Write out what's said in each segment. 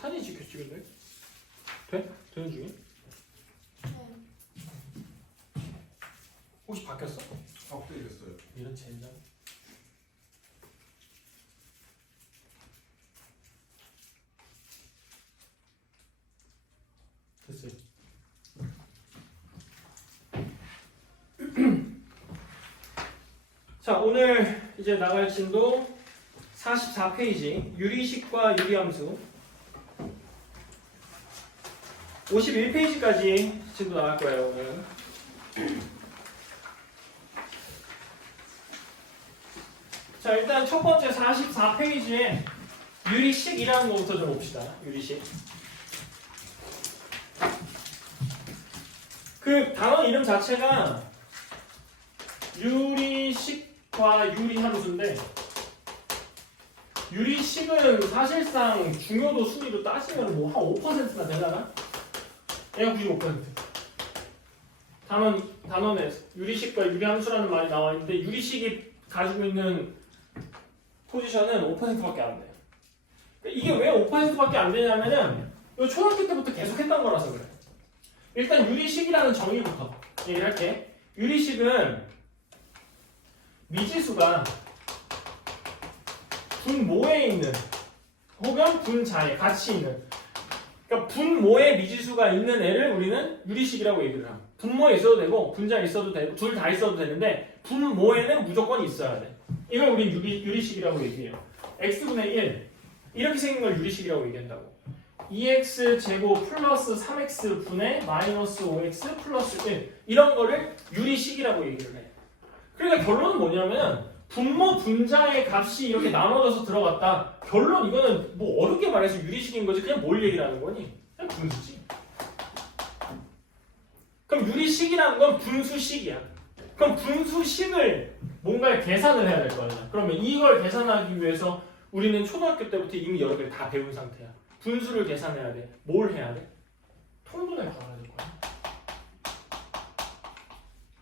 사진 찍혔지 근데? 돼? 되는 중에? 혹시 바뀌었어? 업데이트 됐어요. 이런 젠장. 됐어요. 자, 오늘 이제 나갈 진도 44페이지 유리식과 유리함수 51페이지까지 진도 나갈 거예요, 오늘. 자, 일단 첫 번째 44페이지에 유리식이라는 것부터 좀 봅시다. 유리식. 그 단어 이름 자체가 유리식과 유리함수인데 유리식은 사실상 중요도 순위로 따지면 뭐 한 5%나 되려나? 얘가 95%. 단원에 유리식과 유리함수라는 말이 나와 있는데 유리식이 가지고 있는 포지션은 5%밖에 안 돼요. 이게 왜 5%밖에 안 되냐면은 이거 초등학교 때부터 계속 했던 거라서 그래. 일단 유리식이라는 정의부터 얘기를 할게. 유리식은 미지수가 분모에 있는 혹은 분자에 같이 있는, 그러니까 분모에 미지수가 있는 애를 우리는 유리식이라고 얘기를 합니다. 분모에 있어도 되고 분자에 있어도 되고 둘 다 있어도 되는데 분모에는 무조건 있어야 돼. 이걸 우리 유리식이라고 얘기해요. x분의 1 이렇게 생긴 걸 유리식이라고 얘기한다고. 2x 제곱 플러스 3x 분의 마이너스 5x 플러스 1 이런 거를 유리식이라고 얘기를 해. 그러니까 결론은 뭐냐면 분모 분자의 값이 이렇게 나눠져서 들어갔다. 결론 이거는 뭐 어렵게 말해서 유리식인 거지. 그냥 뭘 얘기를 하는 거니? 그냥 분수지. 그럼 유리식이라는 건 분수식이야. 그럼 분수식을 뭔가를 계산을 해야 될 거 아니야. 그러면 이걸 계산하기 위해서 우리는 초등학교 때부터 이미 여러 개를 다 배운 상태야. 분수를 계산해야 돼. 뭘 해야 돼? 통분할 줄 알아야 될 거야.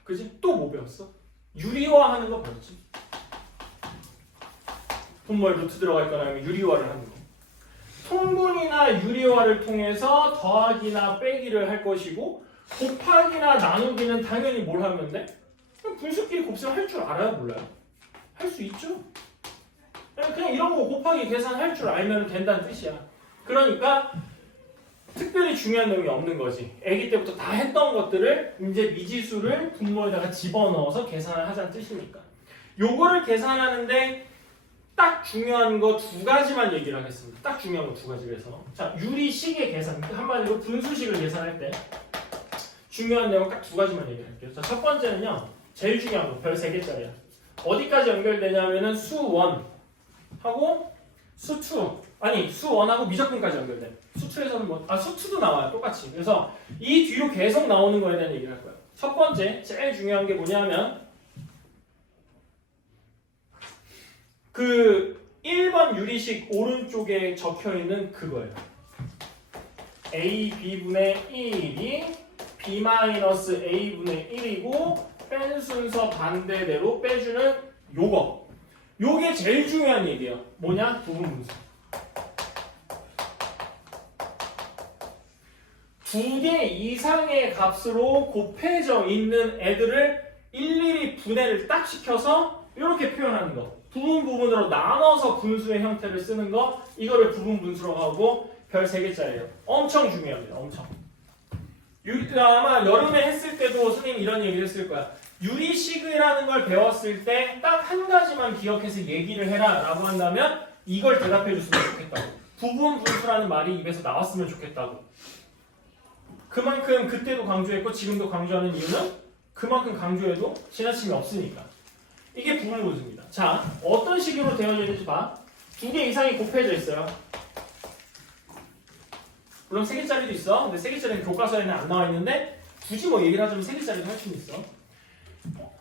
그지? 또 뭐 배웠어? 유리화하는 거 배웠지. 분모에 루트 들어가 있거나 하면 유리화를 하는 거. 통분이나 유리화를 통해서 더하기나 빼기를 할 것이고 곱하기나 나누기는 당연히 뭘 하면 돼? 분수끼리 곱셈 할 줄 알아요? 몰라요? 할 수 있죠? 그냥 이런 거 곱하기 계산할 줄 알면 된다는 뜻이야. 그러니까 특별히 중요한 내용이 없는 거지. 아기 때부터 다 했던 것들을 이제 미지수를 분모에다가 집어넣어서 계산을 하자는 뜻이니까. 요거를 계산하는데 딱 중요한 거 두 가지만 얘기를 하겠습니다. 딱 중요한 거 두 가지를 해서. 자, 유리식의 계산, 한마디로 분수식을 계산할 때 중요한 내용 딱 두 가지만 얘기할게요. 자, 첫 번째는요. 제일 중요한 거, 별 3개짜리야. 어디까지 연결되냐면은 수1하고 수2. 아니, 수1하고 미적분까지 연결돼. 수2에서는 뭐, 수2도 나와요. 똑같이. 그래서 이 뒤로 계속 나오는 거에 대한 얘기를 할 거예요. 첫 번째, 제일 중요한 게 뭐냐면 그 1번 유리식 오른쪽에 적혀있는 그거예요. a, b분의 1이 b-a분의 1이고 뺀 순서 반대대로 빼주는 요거. 요게 제일 중요한 얘기예요. 뭐냐? 부분분수. 두 개 이상의 값으로 곱해져 있는 애들을 일일이 분해를 딱 시켜서 이렇게 표현하는 거. 부분으로 나눠서 분수의 형태를 쓰는 거. 이거를 부분분수라고 하고 별 3개짜리예요. 엄청 중요합니다. 엄청. 아마 여름에 했을 때도 선생님이 이런 얘기를 했을 거야. 유리식이라는 걸 배웠을 때 딱 한 가지만 기억해서 얘기를 해라 라고 한다면 이걸 대답해 줬으면 좋겠다고. 부분분수라는 말이 입에서 나왔으면 좋겠다고. 그만큼 그때도 강조했고 지금도 강조하는 이유는 그만큼 강조해도 지나침이 없으니까. 이게 부분분수입니다. 자, 어떤 식으로 되어져 있는지 봐. 2개 이상이 곱해져 있어요. 물론 3개짜리도 있어. 근데 3개짜리는 교과서에는 안 나와 있는데 굳이 뭐 얘기를 하자면 3개짜리도 할 수는 있어.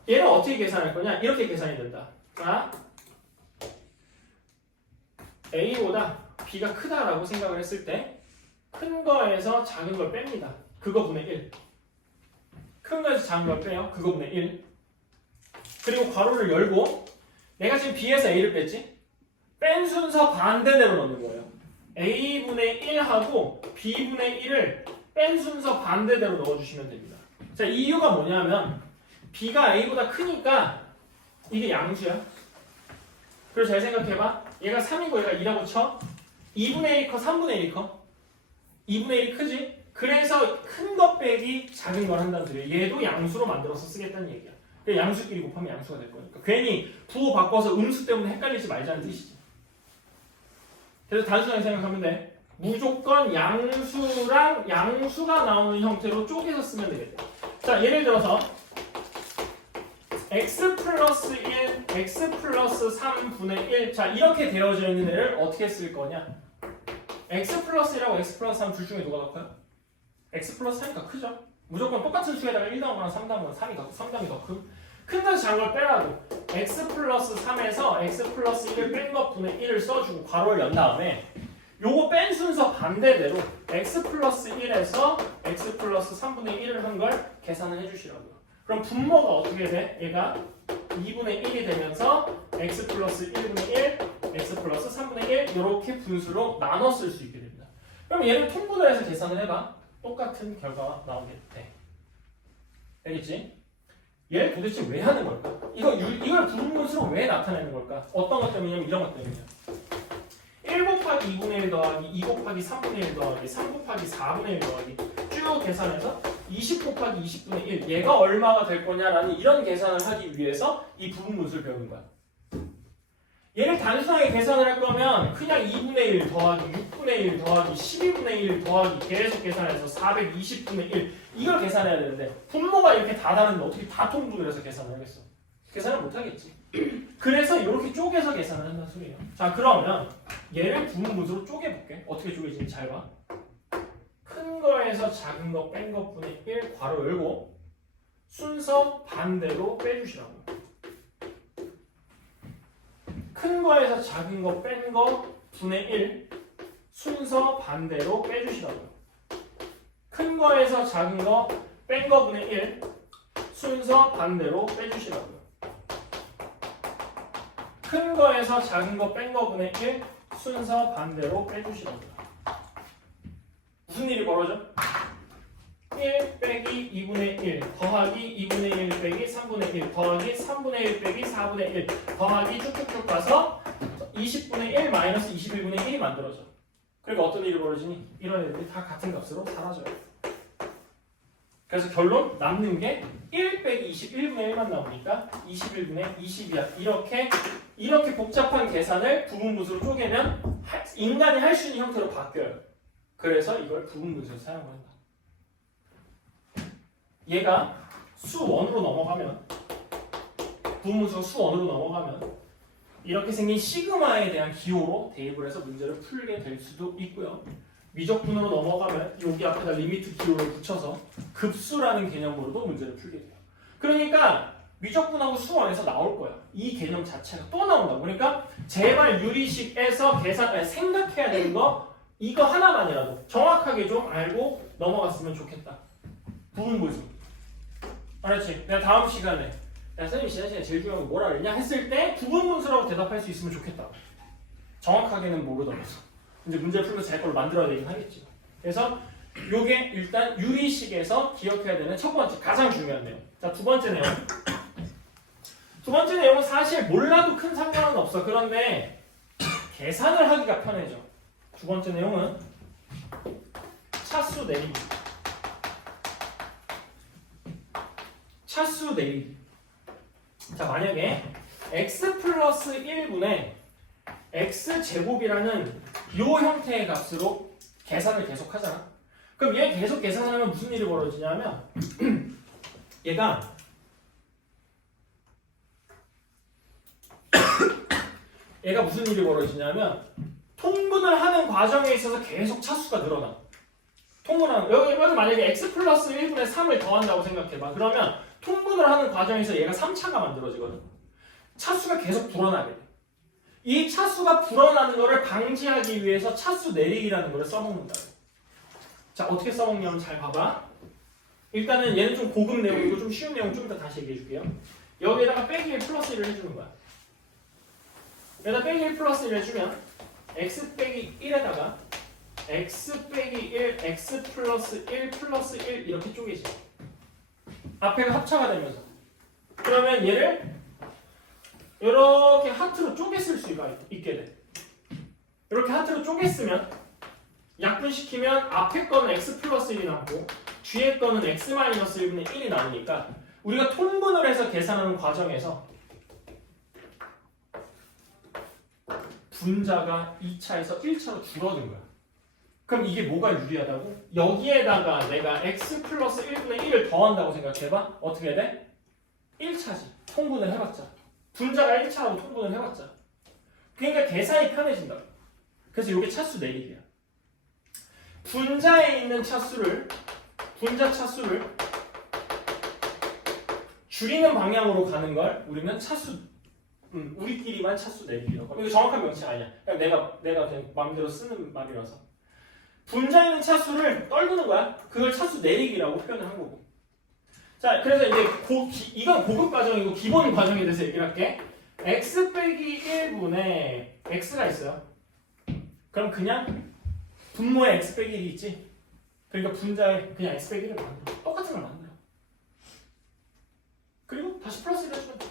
얘는 어떻게 계산할 거냐? 이렇게 계산이 된다. 자, A보다 B가 크다라고 생각을 했을 때 큰 거에서 작은 걸 뺍니다. 그거분의 1. 큰 거에서 작은 걸 빼요. 그거분의 1. 그리고 괄호를 열고 내가 지금 B에서 A를 뺐지? 뺀 순서 반대대로 넣는 거예요. a분의 1하고 b분의 1을 뺀 순서 반대대로 넣어주시면 됩니다. 자, 이유가 뭐냐면 b가 a보다 크니까 이게 양수야. 그래서 잘 생각해봐. 얘가 3이고 얘가 2라고 쳐. 2분의 1 커, 3분의 1 커? 2분의 1이 크지? 그래서 큰 것 빼기 작은 걸 한다는 소리야. 얘도 양수로 만들어서 쓰겠다는 얘기야. 양수끼리 곱하면 양수가 될 거니까. 괜히 부호 바꿔서 음수 때문에 헷갈리지 말자는 뜻이지. 그래서 단순하게 생각하면 돼. 무조건 양수랑 양수가 나오는 형태로 쪼개서 쓰면 되겠다. 자, 예를 들어서 x 플러스 1, x 플러스 3분의 1. 자, 이렇게 되어져 있는 애를 어떻게 쓸 거냐? x 플러스 1하고 x 플러스 3 둘 중에 누가 더 커요? x 플러스 3이 더 크죠? 무조건 똑같은 수에다가 1 더한 거랑 3 더한 거랑 3담이 더 큰. 큰 것을 작은 걸 빼라고. x 플러스 3에서 x 플러스 1을 뺀 것분의 1을 써주고 괄호를 연 다음에 요거 뺀 순서 반대대로 x 플러스 1에서 x 플러스 3분의 1을 한 걸 계산을 해주시라고요. 그럼 분모가 어떻게 돼? 얘가 2분의 1이 되면서 x 플러스 1분의 1, x 플러스 3분의 1 이렇게 분수로 나눠 쓸 수 있게 됩니다. 그럼 얘를 통분을 해서 계산을 해봐. 똑같은 결과가 나오게 돼. 알겠지? 얘를 도대체 왜 하는 걸까? 이걸 부분분수로 왜 나타내는 걸까? 어떤 것 때문이냐면 이런 것 때문이야. 1 곱하기 2분의 1 더하기 2 곱하기 3분의 1 더하기 3 곱하기 4분의 1 더하기 쭉 계산해서 20 곱하기 20분의 1 얘가 얼마가 될 거냐라는 이런 계산을 하기 위해서 이 부분분수를 배우는 거야. 얘를 단순하게 계산을 할 거면 그냥 2분의 1 더하기 6분의 1 더하기 12분의 1 더하기 계속 계산해서 420분의 1 이걸 계산해야 되는데 분모가 이렇게 다 다른데 어떻게 다 통분을 해서 계산을 하겠어? 계산을 못하겠지. 그래서 이렇게 쪼개서 계산을 한다는 소리예요. 자, 그러면 얘를 부분분수로 쪼개볼게. 어떻게 쪼개지는지 잘 봐. 큰 거에서 작은 거 뺀 것분의 1 괄호 열고 순서 반대로 빼주시라고. 큰 거에서 작은 거 뺀 거 분의 1 순서 반대로 빼주시라고요. 큰 거에서 작은 거 뺀 거 분의 1 순서 반대로 빼주시라고요. 큰 거에서 작은 거 뺀 거 분의 1 순서 반대로 빼주시라고요. 무슨 일이 벌어져? 1 빼기 2분의 1 더하기 2분의 1 빼기 3분의 1 더하기 3분의 1 빼기 4분의 1 더하기 쭉쭉쭉 가서 20분의 1 마이너스 21분의 1이 만들어져. 그러니까 어떤 일이 벌어지니? 이런 애들이 다 같은 값으로 사라져요. 그래서 결론 남는 게 1 빼기 21분의 1만 나오니까 21분의 20이야. 이렇게 복잡한 계산을 부분분수로 쪼개면 인간이 할 수 있는 형태로 바뀌어요. 그래서 이걸 부분분수로 사용한다. 얘가 수1으로 넘어가면 부분분수가 수1으로 넘어가면 이렇게 생긴 시그마에 대한 기호로 대입을 해서 문제를 풀게 될 수도 있고요. 미적분으로 넘어가면 여기 앞에다 리미트 기호를 붙여서 급수라는 개념으로도 문제를 풀게 돼요. 그러니까 미적분하고 수1에서 나올 거야. 이 개념 자체가 또 나온다고. 그러니까 제발 유리식에서 생각해야 되는 거 이거 하나만이라도 정확하게 좀 알고 넘어갔으면 좋겠다. 부분분수. 알았지? 내가 다음 시간에 선생님 지난 시간에 제일 중요한 거 뭐라 그랬냐 했을 때 부분분수라고 대답할 수 있으면 좋겠다. 정확하게는 모르더라도 이제 문제를 풀면서 제 걸로 만들어야 되긴 하겠지. 그래서 요게 일단 유리식에서 기억해야 되는 첫 번째 가장 중요한 내용. 자, 두 번째 내용. 두 번째 내용은 사실 몰라도 큰 상관은 없어. 그런데 계산을 하기가 편해져. 두 번째 내용은 차수 내리기. 차수 내리기. 자, 만약에 x 플러스 1분의 x제곱이라는 요 형태의 값으로 계산을 계속 하잖아. 그럼 얘 계속 계산하면 무슨 일이 벌어지냐면 얘가 무슨 일이 벌어지냐면 통분을 하는 과정에 있어서 계속 차수가 늘어나. 통분하는 여기 만약에 x 플러스 1분의 3을 더한다고 생각해봐. 그러면 통분을 하는 과정에서 얘가 3차가 만들어지거든. 차수가 계속 불어나게 돼. 이 차수가 불어나는 것을 방지하기 위해서 차수 내리기라는 걸 써먹는다. 자, 어떻게 써먹냐면 잘 봐봐. 일단은 얘는 좀 고급 내용이고 좀 쉬운 내용 좀 이따 다시 얘기해 줄게요. 여기에다가 빼기 1 플러스 1을 해주는 거야. 여기다 빼기 1 플러스 1을 해주면 x 빼기 1에다가 x 빼기 1, x 플러스 1 플러스 1 이렇게 쪼개지. 앞에가 합차가 되면서. 그러면 얘를 이렇게 하트로 쪼갰을 수가 있게 돼. 이렇게 하트로 쪼갰으면 약분시키면 앞에 거는 x 플러스 1이 나오고 뒤에 거는 x 마이너스 1분의 1이 나오니까 우리가 통분을 해서 계산하는 과정에서 분자가 2차에서 1차로 줄어든 거야. 그럼 이게 뭐가 유리하다고? 여기에다가 내가 x 플러스 1분의 1을 더한다고 생각해봐. 어떻게 돼? 1차지. 통분을 해봤자. 분자가 1차하고 통분을 해봤자. 그러니까 계산이 편해진다. 그래서 이게 차수 내리기야. 분자에 있는 차수를 분자 차수를 줄이는 방향으로 가는 걸 우리는 차수 우리끼리만 차수 내리기라고. 이거 정확한 명칭 아니야. 그냥 내가 그냥 마음대로 쓰는 말이라서. 분자에 있는 차수를 떨구는 거야. 그걸 차수 내리기라고 표현을 한 거고. 자, 그래서 이제 이건 고급 과정이고 기본 과정에 대해서 얘기를 할게. x 빼기 1분의 x가 있어요. 그럼 그냥 분모에 x 빼기 1이 있지. 그러니까 분자에 그냥 x 빼기 1을 만들어. 똑같은 걸 만들어. 그리고 다시 플러스 1 해주면 돼.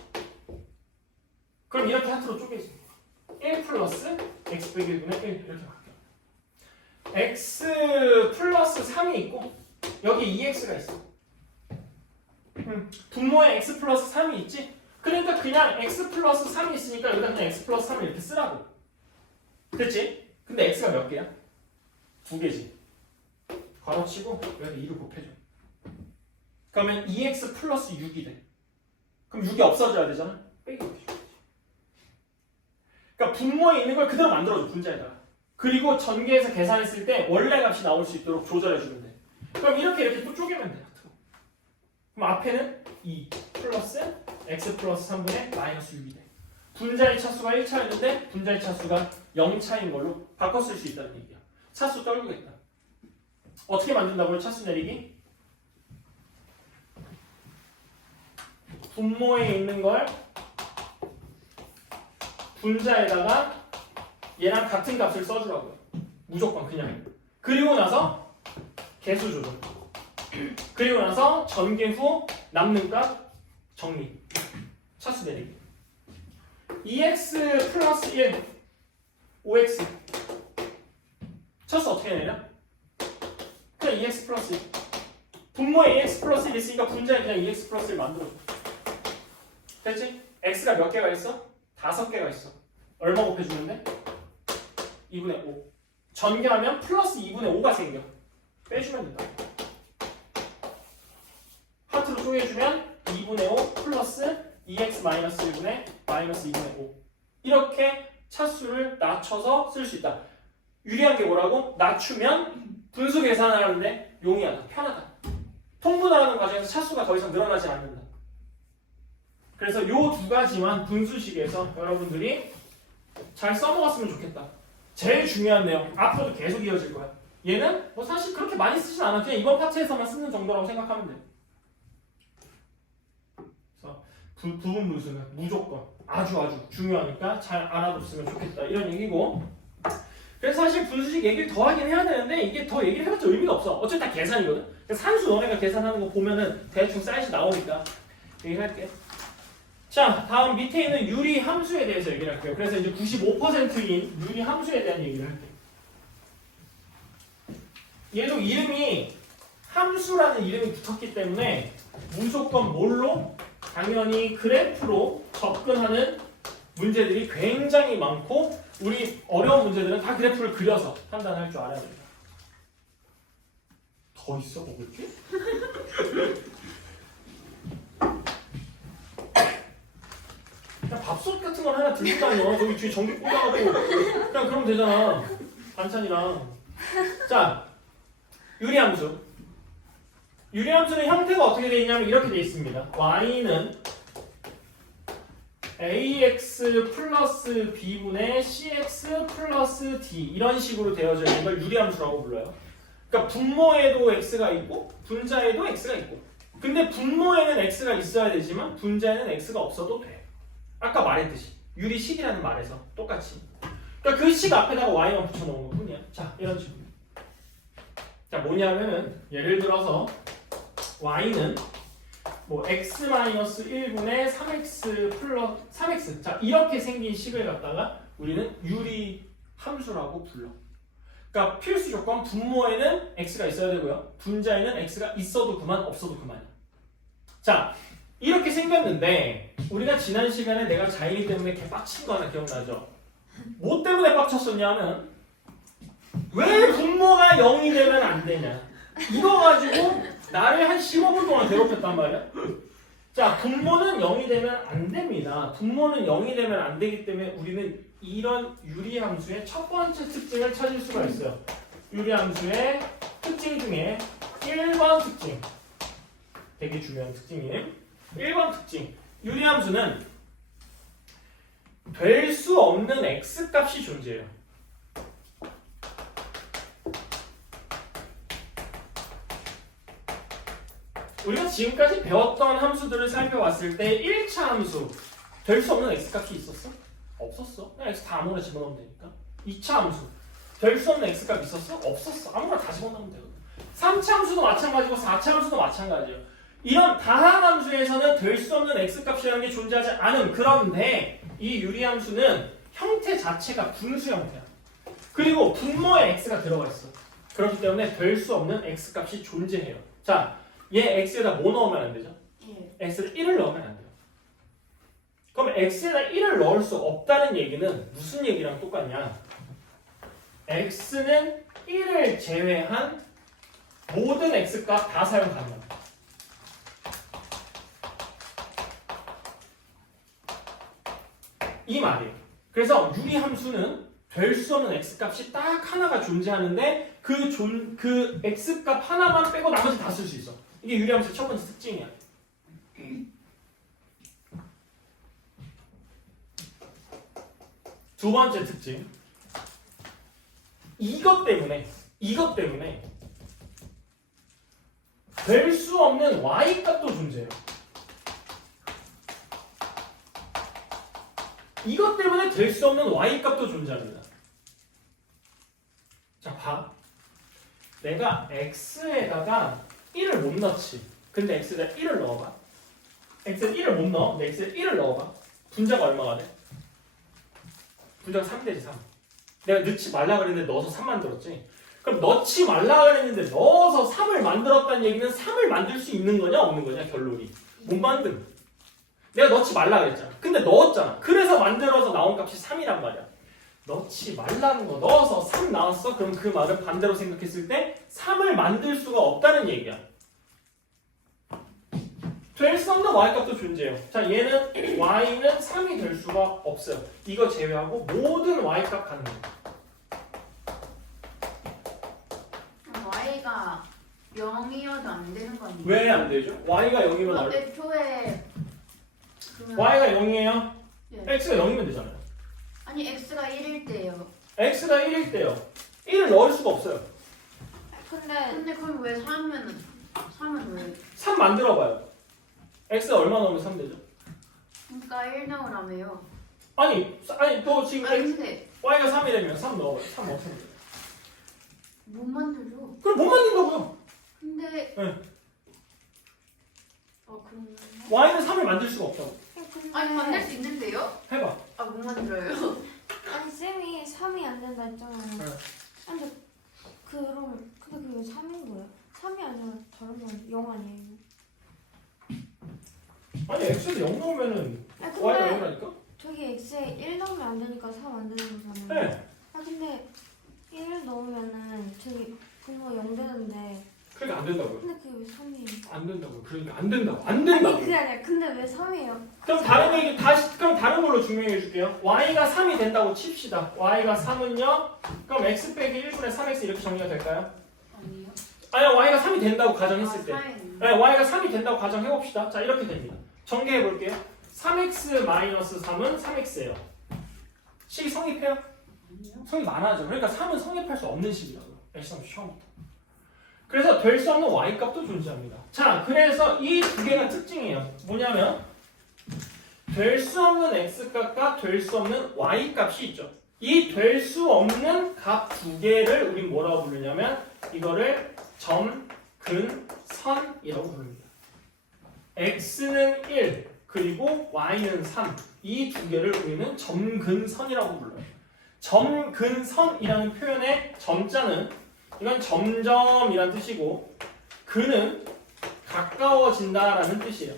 그럼 이렇게 하트로 쪼개지. 1 플러스 x 빼기 1분의 1 이렇게 바뀌어. x 플러스 3이 있고 여기 2x가 있어. 분모에 x 플러스 3이 있지? 그러니까 그냥 x 플러스 3이 있으니까 여기다 그냥 x 플러스 3을 이렇게 쓰라고. 됐지? 근데 x가 몇 개야? 2개지. 괄호치고 여기 2를 곱해줘. 그러면 2x 플러스 6이 돼. 그럼 6이 없어져야 되잖아? 빼기 곱해줘. 그러니까 분모에 있는 걸 그대로 만들어줘. 분자에다가. 그리고 전개해서 계산했을 때 원래 값이 나올 수 있도록 조절해주면 돼. 그럼 이렇게 또 쪼개면 돼. 그럼 앞에는 2 플러스 x 플러스 3분의 마이너스 6이 돼. 분자의 차수가 1차였는데 분자의 차수가 0차인 걸로 바꿔 쓸 수 있다는 얘기야. 차수 떨구겠다. 어떻게 만든다고요? 차수 내리기? 분모에 있는 걸 분자에다가 얘랑 같은 값을 써주라고요. 무조건 그냥. 그리고 나서 개수 조절. 그리고 나서 전개 후 남는 값 정리. 차수 내리기. 2x 플러스 1 5x 차수 어떻게 내냐? 그냥 2x 플러스 1 분모에 2x 플러스 1 있으니까 분자에 그냥 2x 플러스 1 만들어줘. 됐지? x가 몇 개가 있어? 5개가 있어. 얼마 곱해주는데? 2분의 5 전개하면 플러스 2분의 5가 생겨. 빼주면 된다. 하트로 쪼개주면 2분의 5 플러스 2x 마이너스 1분의 마이너스 2분의 5 이렇게 차수를 낮춰서 쓸 수 있다. 유리한 게 뭐라고? 낮추면 분수 계산을 하는데 용이하다. 편하다. 통분하는 과정에서 차수가 더 이상 늘어나지 않는다. 그래서 요 두 가지만 분수식에서 여러분들이 잘 써먹었으면 좋겠다. 제일 중요한 내용 앞으로도 계속 이어질 거야. 얘는 뭐 사실 그렇게 많이 쓰진 않아. 그냥 이번 파트에서만 쓰는 정도라고 생각하면 돼. 그래서 부분 분수는 무조건 아주 중요하니까 잘 알아뒀으면 좋겠다. 이런 얘기고. 그래서 사실 분수식 얘기를 더 하긴 해야 되는데 이게 더 얘기를 해봤자 의미가 없어. 어차피 다 계산이거든. 산수 너네가 계산하는 거 보면은 대충 사이즈 나오니까 얘기를 할게. 자, 다음 밑에 있는 유리 함수에 대해서 얘기를 할게요. 그래서 이제 95%인 유리 함수에 대한 얘기를 할게요. 얘도 이름이 함수라는 이름이 붙었기 때문에 무조건 뭘로? 당연히 그래프로 접근하는 문제들이 굉장히 많고 우리 어려운 문제들은 다 그래프를 그려서 판단할 줄 알아야 됩니다. 더 있어 먹을 게? 그냥 밥솥 같은 걸 하나 들고 다녀. 저기 뒤에 전기 꽂아가지고 그냥 그러면 되잖아. 반찬이랑. 자, 유리함수. 유리함수는 형태가 어떻게 되어 있냐면 이렇게 되어 있습니다. y는 ax 플러스 b분의 cx 플러스 d 이런 식으로 되어져 있는 걸 유리함수라고 불러요. 그러니까 분모에도 x가 있고 분자에도 x가 있고 근데 분모에는 x가 있어야 되지만 분자에는 x가 없어도 돼. 아까 말했듯이 유리식이라는 말에서 똑같이 그러니까 그 식 앞에다가 y만 붙여놓은 것 뿐이야. 자, 이런 식으로. 자, 뭐냐면은 예를 들어서 y는 뭐 x-1분의 3x 플러스 3x. 자, 이렇게 생긴 식을 갖다가 우리는 유리 함수라고 불러. 그러니까 필수 조건 분모에는 x가 있어야 되고요. 분자에는 x가 있어도 그만, 없어도 그만이야. 자, 이렇게 생겼는데 우리가 지난 시간에 내가 자인이 때문에 개빡친 거 하나 기억나죠? 뭐 때문에 빡쳤었냐면 왜 분모가 0이 되면 안 되냐, 이거 가지고 나를 한 15분 동안 괴롭혔단 말이야. 자, 분모는 0이 되면 안 됩니다. 분모는 0이 되면 안 되기 때문에 우리는 이런 유리함수의 첫 번째 특징을 찾을 수가 있어요. 유리함수의 특징 중에 1번 특징, 되게 중요한 특징이에요. 1번 특징, 유리함수는 될 수 없는 x값이 존재해요. 우리가 지금까지 배웠던 함수들을 살펴봤을 때 1차 함수 될 수 없는 x값이 있었어? 없었어. 그냥 x 다 아무거나 집어넣으면 되니까. 2차 함수 될 수 없는 x값 있었어? 없었어. 아무거나 다 집어넣으면 되거든. 3차 함수도 마찬가지고 4차 함수도 마찬가지예요. 이런 다항 함수에서는 될 수 없는 x값이라는 게 존재하지 않음. 그런데 이 유리함수는 형태 자체가 분수 형태야. 그리고 분모에 x가 들어가 있어. 그렇기 때문에 될 수 없는 x값이 존재해요. 자, 얘 x에다 뭐 넣으면 안 되죠? x를 1을 넣으면 안 돼요. 그럼 x에다 1을 넣을 수 없다는 얘기는 무슨 얘기랑 똑같냐? x는 1을 제외한 모든 x값 다 사용 가능합니다. 이 말이에요. 그래서 유리함수는 될 수 없는 x값이 딱 하나가 존재하는데 그 x값 하나만 빼고 나머지 다 쓸 수 있어. 이게 유리함수의 첫 번째 특징이야. 두 번째 특징, 이것 때문에 될 수 없는 y값도 존재해요. 이것 때문에 될 수 없는 y값도 존재합니다. 자, 봐. 내가 x에다가 1을 못 넣지. 근데 x에다 1을 넣어봐. x에 1을 못 넣어. 근데 x에 1을 넣어봐. 분자가 얼마가 돼? 분자가 3 되지, 3. 내가 넣지 말라 그랬는데 넣어서 3 만들었지. 그럼 넣지 말라 그랬는데 넣어서 3을 만들었다는 얘기는 3을 만들 수 있는 거냐 없는 거냐, 결론이. 못 만든. 내가 넣지 말라 그랬잖아. 근데 넣었잖아. 그래서 만들어서 나온 값이 3이란 말이야. 넣지 말라는 거 넣어서 3 나왔어? 그럼 그 말은 반대로 생각했을 때 3을 만들 수가 없다는 얘기야. 될 수 없는 y값도 존재해요. 자, 얘는 y는 3이 될 수가 없어요. 이거 제외하고 모든 y값 가능해요. y가 0이어도 안 되는 거 아니에요? 왜 안 되죠? y가 0이면 애초에 그러면 y가 0이에요? 네. x가 0이면 되잖아요. 아니 x가 1일 때예요. x가 1일 때요. 1을 넣을 수가 없어요. 근데 그럼 왜 3은 왜? 3 만들어봐요. x가 얼마 넣으면 3 되죠? 그러니까 1 넣으라며요. 아니 너 지금 근데 y가 3이라면 3 넣어봐요. 3 없으면 돼요. 못 만들죠. 그럼 못 만든다고요. 근데 네. 그럼 y는 3을 만들 수가 없다고. 아니 만들 수 있는데요? 해봐. 못 만들어요. 아니 쌤이 3이 안 된다 했잖아요. 네. 근데 그게 왜 3인 거예요? 3이 아니라 다른 건 0 아니에요? 아니 x에서 0 넣으면은 아니 y가 근데 0이라니까? 저기 x에 1 넣으면 안 되니까 3 안 되는 거잖아요. 네. 아 근데 1 넣으면은 저기 분모 0 되는데 그러니까 안 된다고요. 근데 그게 왜 3이에요? 안 된다고요. 그러니까 안 된다고. 안 된다고. 아니 그게 아니라 근데 왜 3이에요? 그럼 그럼 다른 걸로 증명해 줄게요. y가 3이 된다고 칩시다. y가 3은요? 그럼 x 빼기 1분의 3x 이렇게 정리가 될까요? 아니요. 아니요, y가 3이 된다고 가정했을 때. 4인. 네, y가 3이 된다고 가정해 봅시다. 자, 이렇게 됩니다. 전개해 볼게요. 3x-3은 3x예요. 식이 성립해요? 아니요. 성립 안 하죠. 그러니까 3은 성립할 수 없는 식이라고요. x 처음부터. 그래서 될 수 없는 y값도 존재합니다. 자, 그래서 이 두 개가 특징이에요. 뭐냐면 될 수 없는 x값과 될 수 없는 y값이 있죠. 이 될 수 없는 값 두 개를 우린 뭐라고 부르냐면 이거를 점, 근, 선이라고 부릅니다. x는 1 그리고 y는 3 이 두 개를 우리는 점근선이라고 불러요. 점근선이라는 표현의 점자는 이건 점점이란 뜻이고 근은 가까워진다라는 뜻이에요.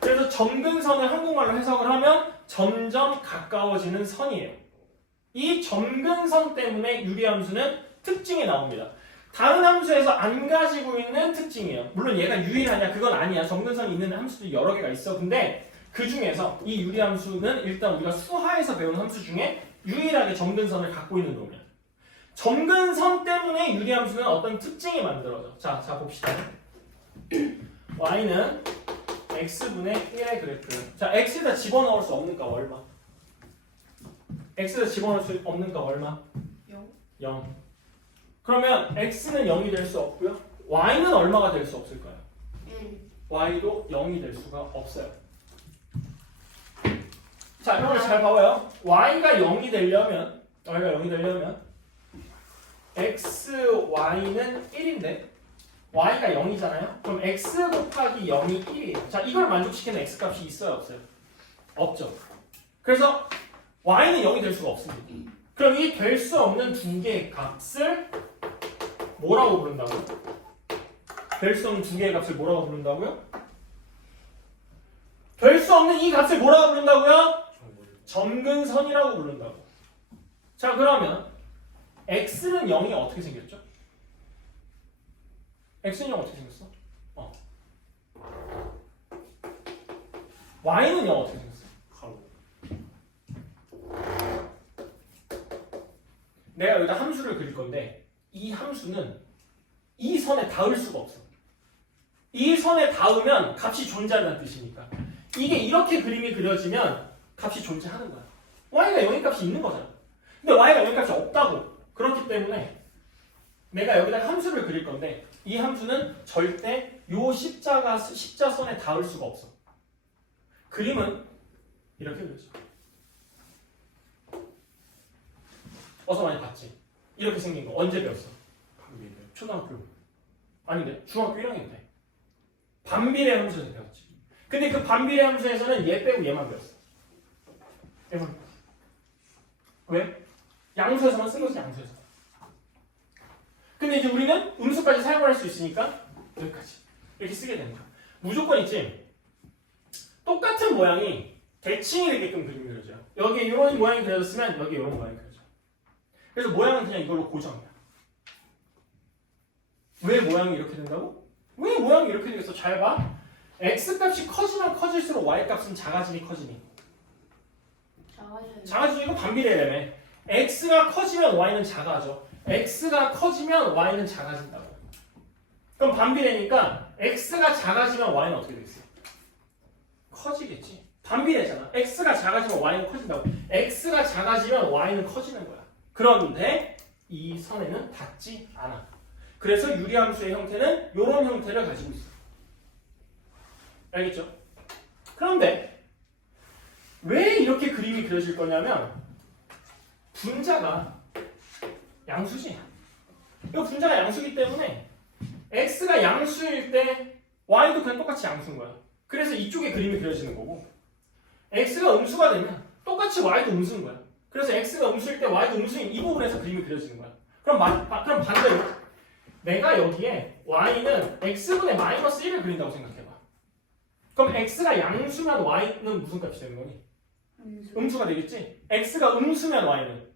그래서 점근선을 한국말로 해석을 하면 점점 가까워지는 선이에요. 이 점근선 때문에 유리함수는 특징이 나옵니다. 다른 함수에서 안 가지고 있는 특징이에요. 물론 얘가 유일하냐 그건 아니야. 점근선이 있는 함수도 여러 개가 있어. 근데 그 중에서 이 유리함수는 일단 우리가 수하에서 배운 함수 중에 유일하게 점근선을 갖고 있는 놈이야. 점근선 때문에 유리함수는 어떤 특징이 만들어져. 자 봅시다. y는 x분의 1의 그래프. 자 x에다 집어넣을 수 없는 값 얼마? x에다 집어넣을 수 없는 값 얼마? 0. 그러면 x는 0이 될 수 없고요. y는 얼마가 될 수 없을까요? 1. y도 0이 될 수가 없어요. 자, 이걸 잘 봐봐요. y가 0이 되려면 x, y는 1인데 y가 0이잖아요. 그럼 x 곱하기 0이 1이에요. 자, 이걸 만족시키는 x 값이 있어요, 없어요? 없죠. 그래서 y는 0이 될 수가 없습니다. 그럼 이 될 수 없는 두 개의 값을 뭐라고 부른다고요? 될 수 없는 두 개의 값을 뭐라고 부른다고요? 될 수 없는 이 값을 뭐라고 부른다고요? 점근선이라고 부른다고. 자, 그러면 x는 0이 어떻게 생겼죠? x는 0 어떻게 생겼어? y는 0 어떻게 생겼어? 내가 여기다 함수를 그릴 건데 이 함수는 이 선에 닿을 수가 없어. 이 선에 닿으면 값이 존재한다는 뜻이니까 이게 이렇게 그림이 그려지면 값이 존재하는 거야. y가 0의 값이 있는 거잖아. 근데 y가 0의 값이 없다고. 그렇기 때문에 내가 여기다 함수를 그릴 건데 이 함수는 절대 요 십자선에 닿을 수가 없어. 그림은 이렇게 그려져. 어서 많이 봤지? 이렇게 생긴 거 언제 배웠어? 초등학교 아닌데 중학교 1학년 때 반비례 함수에서 배웠지. 근데 그 반비례 함수에서는 얘 빼고 얘만 배웠어. 얘만 배웠어. 왜? 양수에서만 쓴 거지. 양수에서. 근데 이제 우리는 음수까지 사용할 수 있으니까 여기까지 이렇게 쓰게 되는 거야. 무조건 있지. 똑같은 모양이 대칭이 되게끔 그림이 그려져요. 여기 이런 모양이 그려졌으면 여기 이런 모양이 그려져. 그래서 모양은 그냥 이걸로 고정이야. 왜 모양이 이렇게 된다고? 왜 모양이 이렇게 되겠어? 잘 봐. x값이 커지면 커질수록 y값은 작아지니 커지니? 작아지죠. 이거 반비례라며. x가 커지면 y는 작아져. x가 커지면 y는 작아진다고. 그럼 반비례니까 x가 작아지면 y는 어떻게 되겠어? 커지겠지. 반비례잖아. x가 작아지면 y는 커진다고. x가 작아지면 y는 커지는 거야. 그런데 이 선에는 닿지 않아. 그래서 유리함수의 형태는 이런 형태를 가지고 있어. 알겠죠? 그런데 왜 이렇게 그림이 그려질 거냐면 분자가 양수지. 이거 분자가 양수기 때문에 x가 양수일 때 y도 그냥 똑같이 양수인 거야. 그래서 이쪽에 그림이 그려지는 거고 x가 음수가 되면 똑같이 y도 음수인 거야. 그래서 x가 음수일 때 y도 음수인 이 부분에서 그림이 그려지는 거야. 그럼 반대로 내가 여기에 y는 x분의 마이너스 1을 그린다고 생각해봐. 그럼 x가 양수면 y는 무슨 값이 되는 거니? 음수가 되겠지? x가 음수면 y는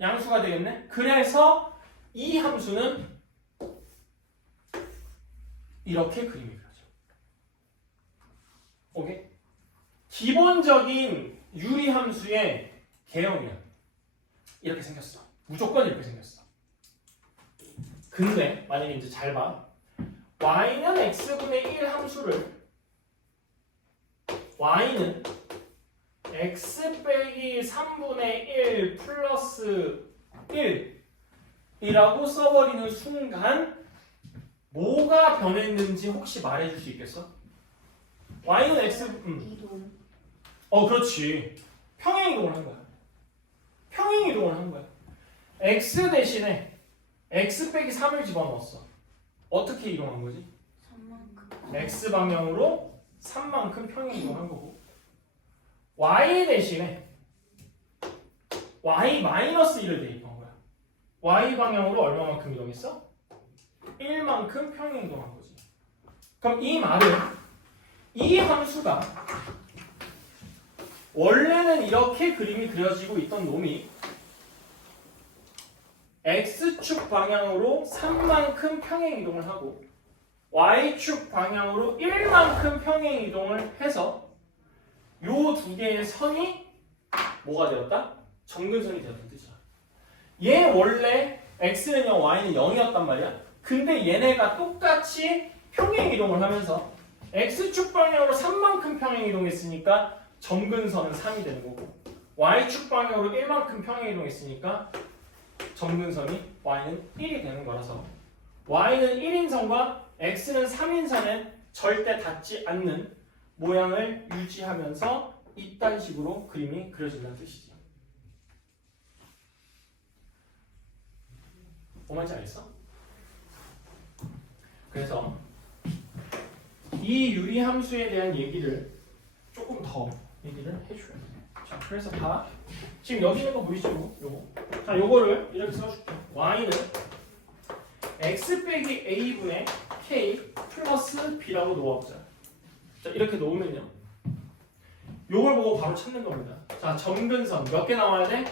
양수가 되겠네? 그래서 이 함수는 이렇게 그림이 그려져. 오케이? 기본적인 유리함수의 개형이야. 이렇게 생겼어. 무조건 이렇게 생겼어. 근데 만약에 이제 잘 봐. y는 x분의 1 함수를 y는 x 빼기 3분의 1 플러스 1이라고 써버리는 순간 뭐가 변했는지 혹시 말해줄 수 있겠어? y는 x 이동. 그렇지. 평행 이동을 한 거야. 이동을 한 거야. x 대신에 x 빼기 3을 집어넣었어. 어떻게 이동한 거지? 3만큼. x 방향으로 3만큼 평행 이동한 거고, y 대신에 y 마이너스 1을 대입한 거야. y 방향으로 얼마만큼 이동했어? 1만큼 평행 이동한 거지. 그럼 이 말은 이 함수가 원래는 이렇게 그림이 그려지고 있던 놈이 x축 방향으로 3만큼 평행 이동을 하고 y축 방향으로 1만큼 평행 이동을 해서 요 두 개의 선이 뭐가 되었다? 점근선이 되었던 뜻이야. 얘 원래 x는 0, y는 0이었단 말이야. 근데 얘네가 똑같이 평행 이동을 하면서 x축 방향으로 3만큼 평행 이동했으니까 점근선은 3이 되는 거고, y축 방향으로 1만큼 평행 이동했으니까 점근선이 y는 1이 되는 거라서 y는 1인선과 x는 3인선에 절대 닿지 않는 모양을 유지하면서 이딴 식으로 그림이 그려진다는 뜻이지. 뭔 말인지 알겠어? 그래서 이 유리함수에 대한 얘기를 조금 더 얘기를 해줘야 돼. 자, 그래서 봐. 지금 여기 있는 거 보이죠? 요거. 자, 요거를 이렇게 써줄게. y는 x 빼기 a분의 k 플러스 b라고 놓아보자. 자, 이렇게 놓으면요. 요걸 보고 바로 찾는 겁니다. 자, 점근선 몇 개 나와야 돼?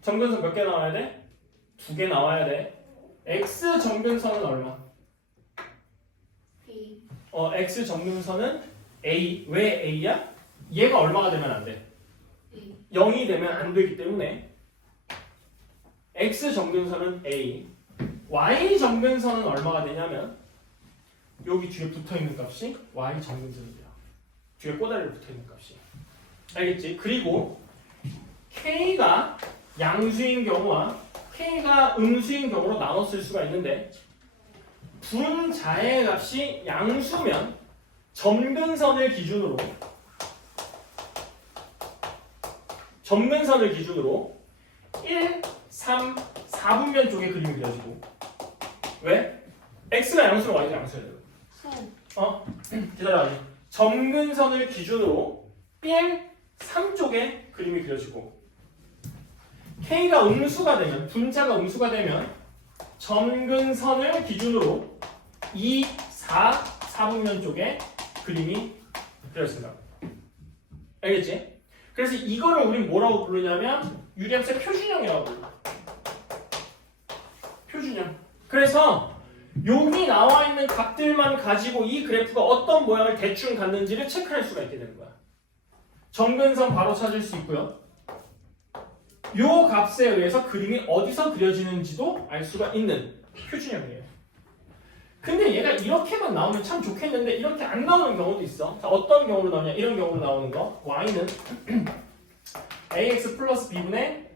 점근선 몇 개 나와야 돼? 2개 나와야 돼. x 점근선은 얼마? B. x 점근선은 a. 왜 a야? 얘가 얼마가 되면 안 돼? B. 0이 되면 안 되기 때문에 x 점근선은 a. y 점근선은 얼마가 되냐면 여기 뒤에 붙어있는 값이 y 점근선이 돼요. 뒤에 꼬다리로 붙어있는 값이. 알겠지? 그리고 k가 양수인 경우와 k가 음수인 경우로 나눠 쓸 수가 있는데, 분자의 값이 양수면 점근선을 기준으로 1, 3, 4분면 쪽에 그림이 그려지고, 왜? x가 양수로 y가 양수여야 돼. 기다려. 점근선을 기준으로 1, 3 쪽에 그림이 그려지고, k가 음수가 되면, 분자가 음수가 되면 점근선을 기준으로 2, 4, 4분면 쪽에 그림이 그려진다. 알겠지? 그래서 이거를 우린 뭐라고 부르냐면 유리함수의 표준형이라고 불러. 표준형. 그래서 여기 나와 있는 값들만 가지고 이 그래프가 어떤 모양을 대충 갖는지를 체크할 수가 있게 되는 거야. 점근선 바로 찾을 수 있고요. 요 값에 의해서 그림이 어디서 그려지는지도 알 수가 있는 표준형이에요. 근데 얘가 이렇게만 나오면 참 좋겠는데 이렇게 안 나오는 경우도 있어. 자, 어떤 경우로 나오냐? 이런 경우로 나오는 거. y는 ax 플러스 b분의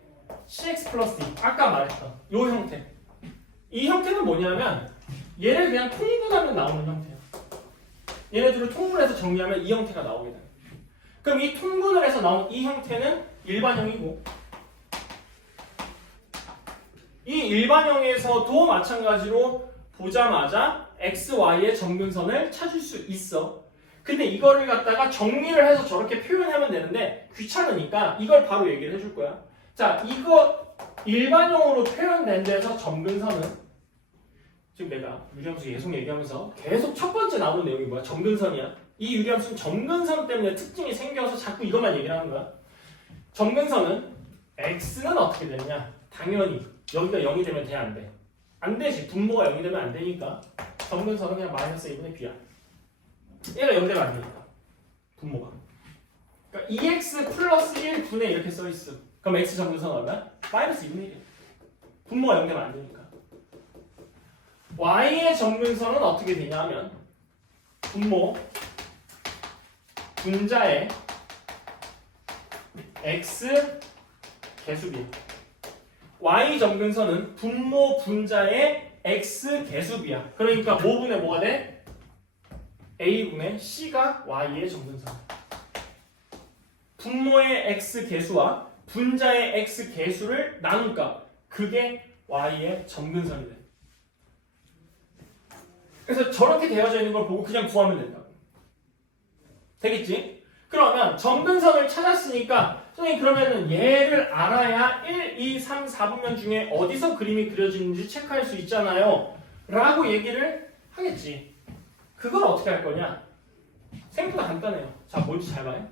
cx 플러스 d. 아까 말했던 요 형태. 이 형태는 뭐냐면 얘를 그냥 통분하면 나오는 형태야. 얘네들을 통분해서 정리하면 이 형태가 나오게 돼. 그럼 이 통분을 해서 나온 이 형태는 일반형이고, 이 일반형에서도 마찬가지로 보자마자 x, y의 점근선을 찾을 수 있어. 근데 이거를 갖다가 정리를 해서 저렇게 표현하면 되는데 귀찮으니까 이걸 바로 얘기를 해줄 거야. 자, 이거 일반형으로 표현된 데서 점근선은, 지금 내가 유리함수 계속 얘기하면서 계속 첫 번째 나오는 내용이 뭐야? 점근선이야. 이 유리함수는 점근선 때문에 특징이 생겨서 자꾸 이것만 얘기를 하는 거야. 점근선은 x는 어떻게 되느냐? 당연히 여기가 0이 되면 돼, 안 돼? 안 되지. 분모가 0이 되면 안 되니까 점근선은 그냥 마이너스 1분의 b야. 얘가 0 되면 안 되니까 분모가. 그러니까 2x 플러스 1 분의 이렇게 써있어. 그럼 x 점근선은 얼마야? 마이너스 2분의 1이야. 분모가 0 되면 안 되니까. y의 점근선은 어떻게 되냐면 분모 분자의 x 개수비. y 점근선은 분모 분자의 x 개수비야. 그러니까 뭐분의 뭐가 돼? a분의 c가 y의 점근선. 분모의 x 개수와 분자의 x 개수를 나눈 값. 그게 y의 점근선이 돼. 그래서 저렇게 되어져 있는 걸 보고 그냥 구하면 된다고. 되겠지? 그러면 점근선을 찾았으니까 선생님 그러면은 얘를 알아야 1, 2, 3, 4분면 중에 어디서 그림이 그려지는지 체크할 수 있잖아요. 라고 얘기를 하겠지. 그걸 어떻게 할 거냐? 생각보다 간단해요. 자, 뭔지 잘 봐요.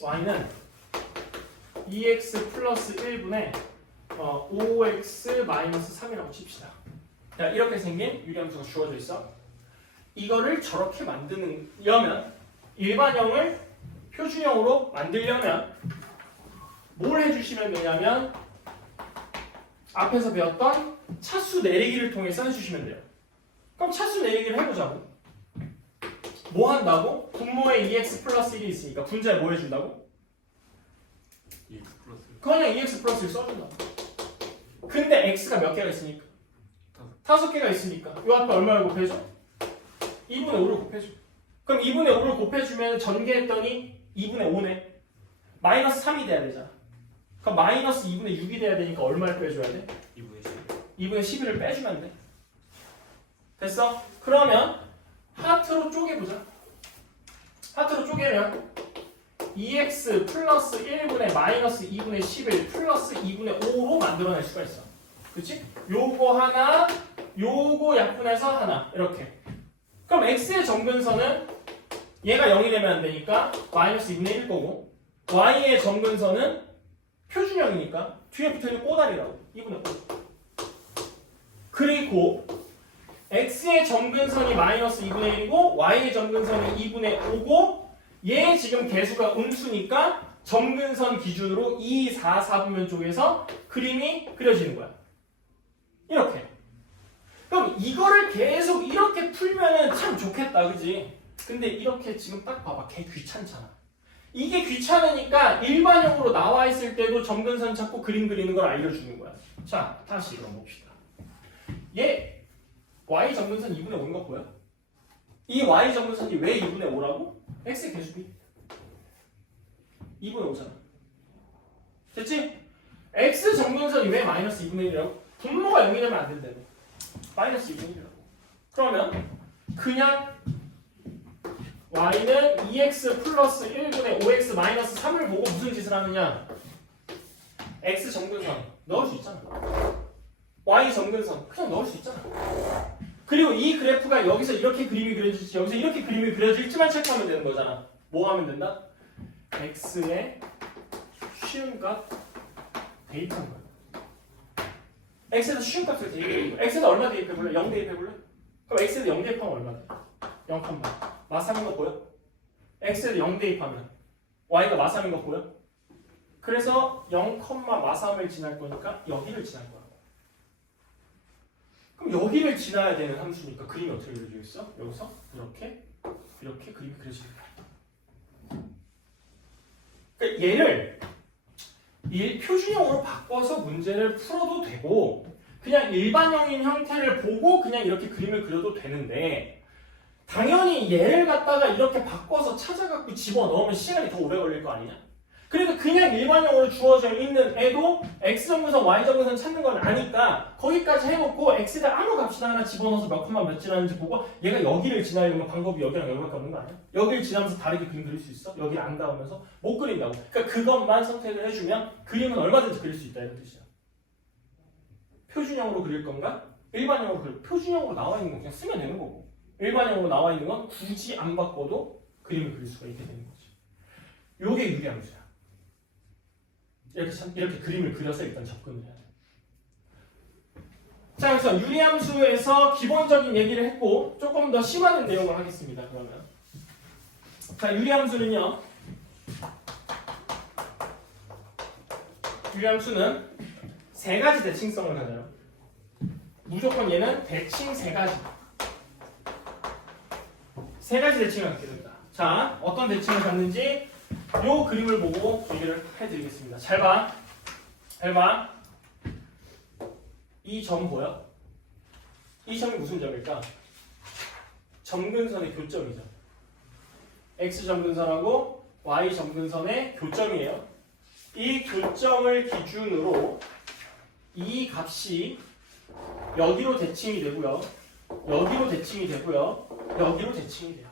y는 2x 플러스 1분의 5x 마이너스 3이라고 칩시다. 자, 이렇게 생긴 유리함수가 주어져 있어. 이거를 저렇게 만드려면 일반형을 표준형으로 만들려면 뭘 해주시면 되냐면 앞에서 배웠던 차수 내리기를 통해서 해주시면 돼요. 그럼 차수 내리기를 해보자고. 뭐 한다고? 분모에 2x 플러스 1이 있으니까 분자에 뭐 해준다고? 2x 플러스 그냥 2x 플러스 1 써준다고. 근데 x가 몇 개가 있으니까? 5개가 있으니까 이 앞에 얼마를 곱해줘? 2분의 5를 곱해줘. 그럼 2분의 5를 곱해주면 전개했더니 2분의 5네. 마이너스 3이 돼야 되잖아. 그럼 마이너스 2분의 6이 돼야 되니까 얼마를 빼줘야 돼? 2분의 11을 빼주면 돼. 됐어? 그러면 하트로 쪼개보자. 하트로 쪼개면 2x 플러스 1분의 마이너스 2분의 11 플러스 2분의 5로 만들어낼 수가 있어. 그치? 요거 하나, 요거 약분해서 하나 이렇게. 그럼 x의 점근선은 얘가 0이 되면 안 되니까 마이너스 2분의 1 거고 y의 점근선은 표준형이니까 뒤에 붙어있는 꼬다리라고 2분의 5. 그리고 x의 점근선이 마이너스 2분의 1이고 y의 점근선이 2분의 5고 얘 지금 개수가 음수니까 점근선 기준으로 2, 4, 4분면 쪽에서 그림이 그려지는 거야. 이렇게. 그럼 이거를 계속 이렇게 풀면은 참 좋겠다, 그지? 근데 이렇게 지금 딱 봐봐, 개 귀찮잖아. 이게 귀찮으니까 일반형으로 나와 있을 때도 점근선 찾고 그림 그리는 걸 알려주는 거야. 자, 다시 그럼 봅시다. 얘 y 점근선 2분의 5인 거 보여? 이 y 점근선이 왜 2분의 5라고? x의 개수비 2분의 5잖아. 됐지? x 점근선이 왜 마이너스 2분의 1이라고? 분모가 0이 되면 안 된다며. 마이너스 2분의 1이라고. 그러면 그냥 y는 2x 플러스 1분의 5x 마이너스 3을 보고 무슨 짓을 하느냐? x 점근선 넣을 수 있잖아. y 점근선 그냥 넣을 수 있잖아. 그리고 이 그래프가 여기서 이렇게 그림이 그려질지 여기서 이렇게 그림이 그려질지만 체크하면 되는 거잖아. 뭐 하면 된다? x의 쉬운 값 대입하는 거야. x에서 쉬운 값을 대입해볼래? x에서 얼마 대입해볼래? 0 대입해볼래? 그럼 x에서 0 대입하면 얼마 돼? 0, 마삼인 거 보여? x에서 0 대입하면 y가 마삼인 거 보여? 그래서 0, 마삼을 지날 거니까 여기를 지날 거야. 그럼 여기를 지나야 되는 함수니까 그림이 어떻게 그려져 있어? 여기서 이렇게 그림이 그려지는 거야. 그러니까 얘를 표준형으로 바꿔서 문제를 풀어도 되고 그냥 일반형인 형태를 보고 그냥 이렇게 그림을 그려도 되는데 당연히 얘를 갖다가 이렇게 바꿔서 찾아갖고 집어넣으면 시간이 더 오래 걸릴 거 아니냐? 그러니까 그냥 일반형으로 주어져 있는 애도 x점근선, y점근선 찾는 건 아니까 거기까지 해놓고 x에다 아무 값이나 하나 집어넣어서 몇 컴마 몇 지나는지 보고 얘가 여기를 지나려면 방법이 여기랑 여기밖에 없는 거 아니야? 여기를 지나면서 다르게 그림 그릴 수 있어? 여기를 안 닿으면서 못 그린다고. 그러니까 그것만 선택을 해주면 그림은 얼마든지 그릴 수 있다 이런 뜻이야. 표준형으로 그릴 건가? 일반형으로 그릴 표준형으로 나와 있는 건 그냥 쓰면 되는 거고 일반형으로 나와 있는 건 굳이 안 바꿔도 그림을 그릴 수가 있게 되는 거지. 요게 유리함수야. 이렇게 그림을 그려서 일단 접근을 해야 돼. 자, 그래서 유리함수에서 기본적인 얘기를 했고 조금 더 심화된 내용을 하겠습니다. 그러면 자, 유리함수는요. 유리함수는 세 가지 대칭성을 가져요. 무조건 얘는 대칭 세 가지. 세 가지 대칭을 갖게 된다. 자, 어떤 대칭을 갖는지 요 그림을 보고 얘기를 해드리겠습니다. 잘 봐. 이 점 보여? 이 점이 무슨 점일까? 점근선의 교점이죠. x 점근선하고 y 점근선의 교점이에요. 이 교점을 기준으로 이 값이 여기로 대칭이 되고요. 여기로 대칭이 되고요. 여기로 대칭이 돼요.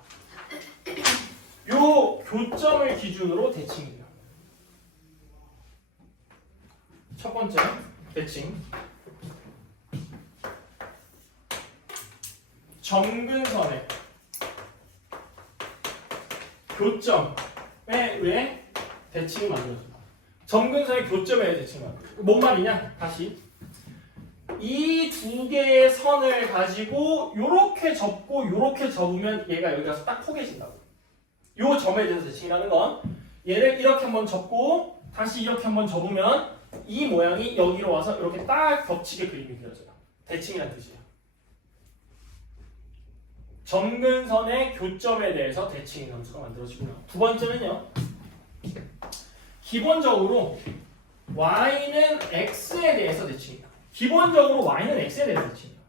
요 교점을 기준으로 대칭이 돼요. 첫 번째 대칭. 점근선의 교점에 의해 대칭이 만들어집니다. 점근선의 교점에 의해 대칭이 만들어집니다. 뭔 말이냐? 다시. 이 두 개의 선을 가지고 요렇게 접고 요렇게 접으면 얘가 여기 가서 딱 포개진다고. 요 점에 대해서 대칭이라는 건 얘를 이렇게 한번 접고 다시 이렇게 한번 접으면 이 모양이 여기로 와서 이렇게 딱 겹치게 그림이 그려져요. 대칭이라는 뜻이에요. 점근선의 교점에 대해서 대칭의 함수가 만들어지고요. 두 번째는요. 기본적으로 y는 x에 대해서 대칭이다. 기본적으로 y는 x에 대해서 대칭이다.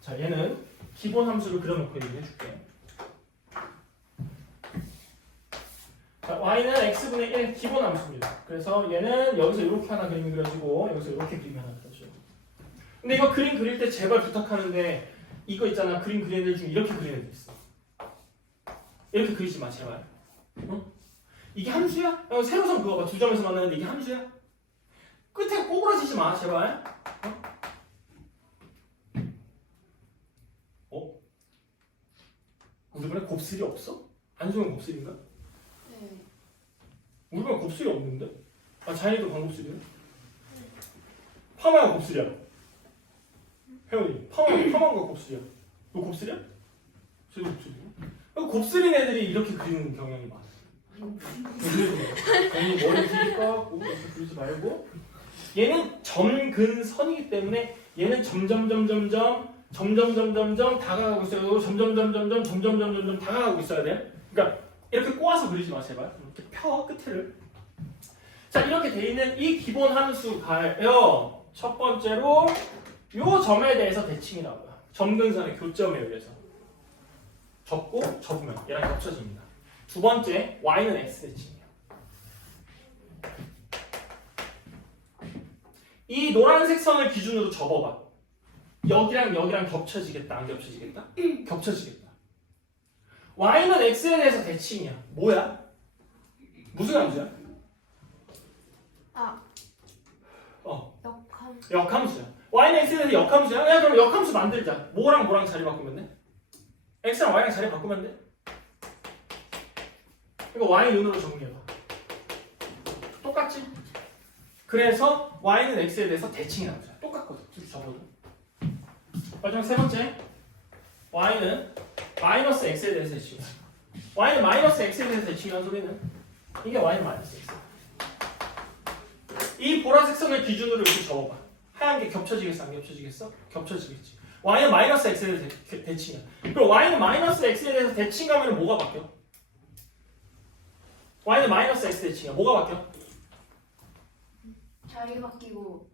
자, 얘는 기본 함수를 그려놓고 얘기해 줄게요. 자, y는 x분의 1 기본 함수입니다. 그래서 얘는 여기서 이렇게 하나 그림이 그려지고 여기서 이렇게 그림이 하나 그려져요. 근데 이거 그림 그릴 때 제발 부탁하는데 이거 있잖아. 그림 그리는 애 중에 이렇게 그리는 애도 있어. 이렇게 그리지 마 제발. 어? 이게 함수야? 세로선 그거 봐. 두 점에서 만나는데 이게 함수야? 끝에 꼬부러지지 마 제발. 어? 우리 반에 곱슬이 없어? 안중은 곱슬인가? 네. 우리 반에 곱슬이 없는데? 아 자연이도 광곱슬이야? 파마가 곱슬이야. 혜원이 파마가 곱슬이야. 너 곱슬이야? 쟤도 곱슬이야? 곱슬인 애들이 이렇게 그리는 경향이 많아. 괜히 머리 길까? 이렇게 그리지 말고. 얘는 점근선이기 때문에 얘는 점점점점점 다가가고 있어요. 점점점점점 다가가고 있어야 돼. 그러니까 이렇게 꼬아서 그리지 마 제발. 이렇게 펴 끝을. 자 이렇게 돼 있는 이 기본 함수가요. 첫 번째로 요 점에 대해서 대칭이 나와요. 점근선의 교점에 의해서 접고 접으면 얘랑 겹쳐집니다. 두 번째 y는 x 대칭이에요. 이 노란색 선을 기준으로 접어봐. 여기랑 여기랑 겹쳐지겠다 안 겹쳐지겠다? 겹쳐지겠다. y는 x에 대해서 대칭이야. 뭐야? 무슨 함수야? 역함수야. y는 x에 대해서 역함수야? 야 그럼 역함수 만들자. 뭐랑 뭐랑 자리 바꾸면 돼? x랑 y랑 자리 바꾸면 돼? 이거 y 눈으로 정리해봐. 똑같지? 그래서 y는 x에 대해서 대칭이 함수야. 똑같거든. 둘이 접어도. 마지막 세 번째 y는 마이너스 x에 대해서 대칭이야. y는 마이너스 x에 대해서 대칭이라는 소리는 이게 y는 마이너스 x. 이 보라색 선을 기준으로 이렇게 접어봐. 하얀 게 겹쳐지겠어? 안 겹쳐지겠어? 겹쳐지겠지. y는 마이너스 x에 대해서 대칭이야. 그럼 y는 마이너스 x에 대해서 대칭하면 뭐가 바뀌어? y는 마이너스 x 대칭이야. 뭐가 바뀌어? 자리 바뀌고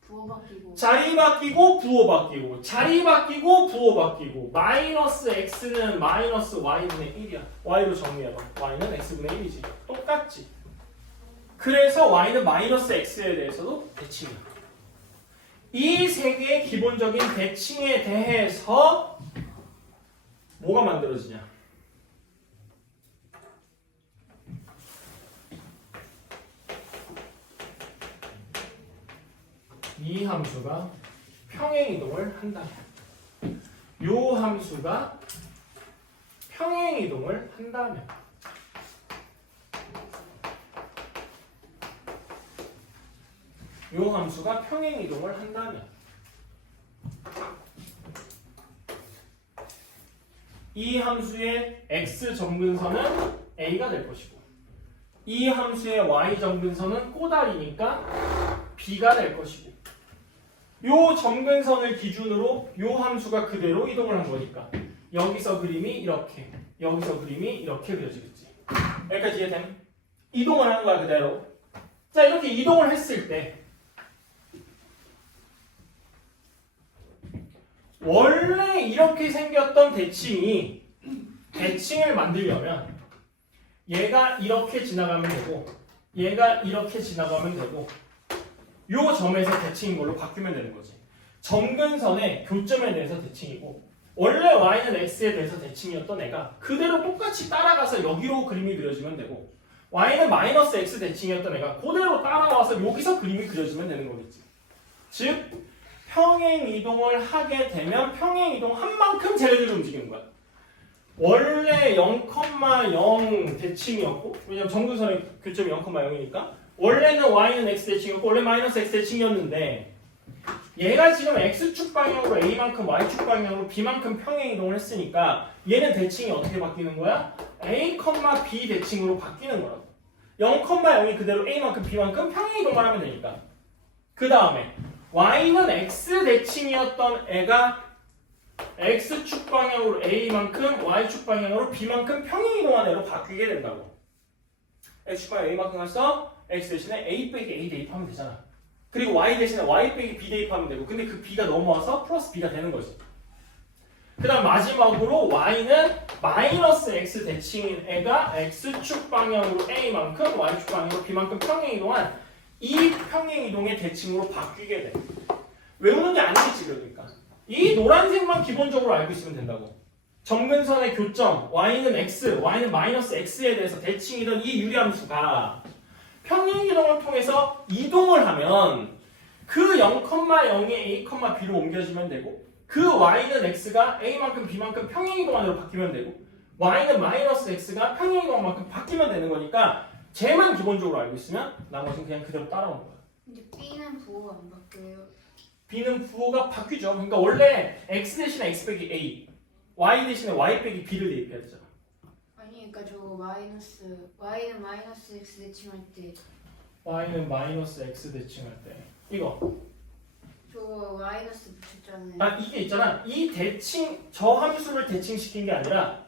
부호 바뀌고. 자리 바뀌고 부호 바뀌고 자리 바뀌고 부호 바뀌고 마이너스 x는 마이너스 y분의 1이야. y로 정리해봐. y는 x분의 1이지. 똑같지. 그래서 y는 마이너스 x에 대해서도 대칭이야. 이 세 개의 기본적인 대칭에 대해서 뭐가 만들어지냐? 이 함수가 평행이동을 한다면 요 함수가 평행이동을 한다면 요 함수가 평행이동을 한다면 이 함수의 x 점근선은 a가 될 것이고 이 함수의 y 점근선은 꼬다리니까 b가 될 것이고 요 점근선을 기준으로 요 함수가 그대로 이동을 한 거니까 여기서 그림이 이렇게 여기서 그림이 이렇게 그려지겠지. 여기까지 이해됨? 이동을 하는 거야 그대로. 자 이렇게 이동을 했을 때 원래 이렇게 생겼던 대칭을 만들려면 얘가 이렇게 지나가면 되고 얘가 이렇게 지나가면 되고 요 점에서 대칭인 걸로 바뀌면 되는 거지. 점근선의 교점에 대해서 대칭이고 원래 y는 x에 대해서 대칭이었던 애가 그대로 똑같이 따라가서 여기로 그림이 그려지면 되고 y는 마이너스 x 대칭이었던 애가 그대로 따라와서 여기서 그림이 그려지면 되는 거겠지. 즉 평행 이동을 하게 되면 평행 이동한 만큼 쟤네들이 움직이는 거야. 원래 0,0 대칭이었고 왜냐면 점근선의 교점이 0,0이니까 원래는 y는 x 대칭이었고 원래 마이너스 x 대칭이었는데 얘가 지금 x축 방향으로 a만큼 y축 방향으로 b만큼 평행 이동을 했으니까 얘는 대칭이 어떻게 바뀌는 거야? a, b 대칭으로 바뀌는 거라고. 0,0이 그대로 a만큼 b만큼 평행 이동만 하면 되니까. 그 다음에 y는 x 대칭이었던 애가 x축 방향으로 a만큼 y축 방향으로 b만큼 평행 이동한 애로 바뀌게 된다고. x축 방향 a만큼 가서 x 대신에 a 빼기 a 대입하면 되잖아. 그리고 y 대신에 y 빼기 b 대입하면 되고 근데 그 b가 넘어와서 플러스 b가 되는 거지. 그 다음 마지막으로 y는 마이너스 x 대칭인 애가 x축 방향으로 a만큼 y축 방향으로 b만큼 평행 이동한 이 평행 이동의 대칭으로 바뀌게 돼. 외우는 게 아니겠지 그러니까. 이 노란색만 기본적으로 알고 있으면 된다고. 점근선의 교점 y는 x, y는 마이너스 x에 대해서 대칭이던 이 유리함수가 평행 이동을 통해서 이동을 하면 그 0,0이 a, b로 옮겨지면 되고 그 y는 x가 a만큼 b만큼 평행 이동안으로 바뀌면 되고 y는 마이너스 x가 평행 이동만큼 바뀌면 되는 거니까 쟤만 기본적으로 알고 있으면 나머지는 그냥 그대로 따라오는 거야. 근데 B는 부호가 안 바뀌어요. b는 부호가 바뀌죠. 그러니까 원래 x 대신에 x 빼기 a, y 대신에 y 빼기 b를 대입해야 되잖아. 아니 그러니까 저 y는 마이너스 x 대칭할 때 y는 마이너스 x 대칭할 때 이거 저 마이너스 붙였잖아요. 아 이게 있잖아. 이 대칭 저 함수를 대칭시킨 게 아니라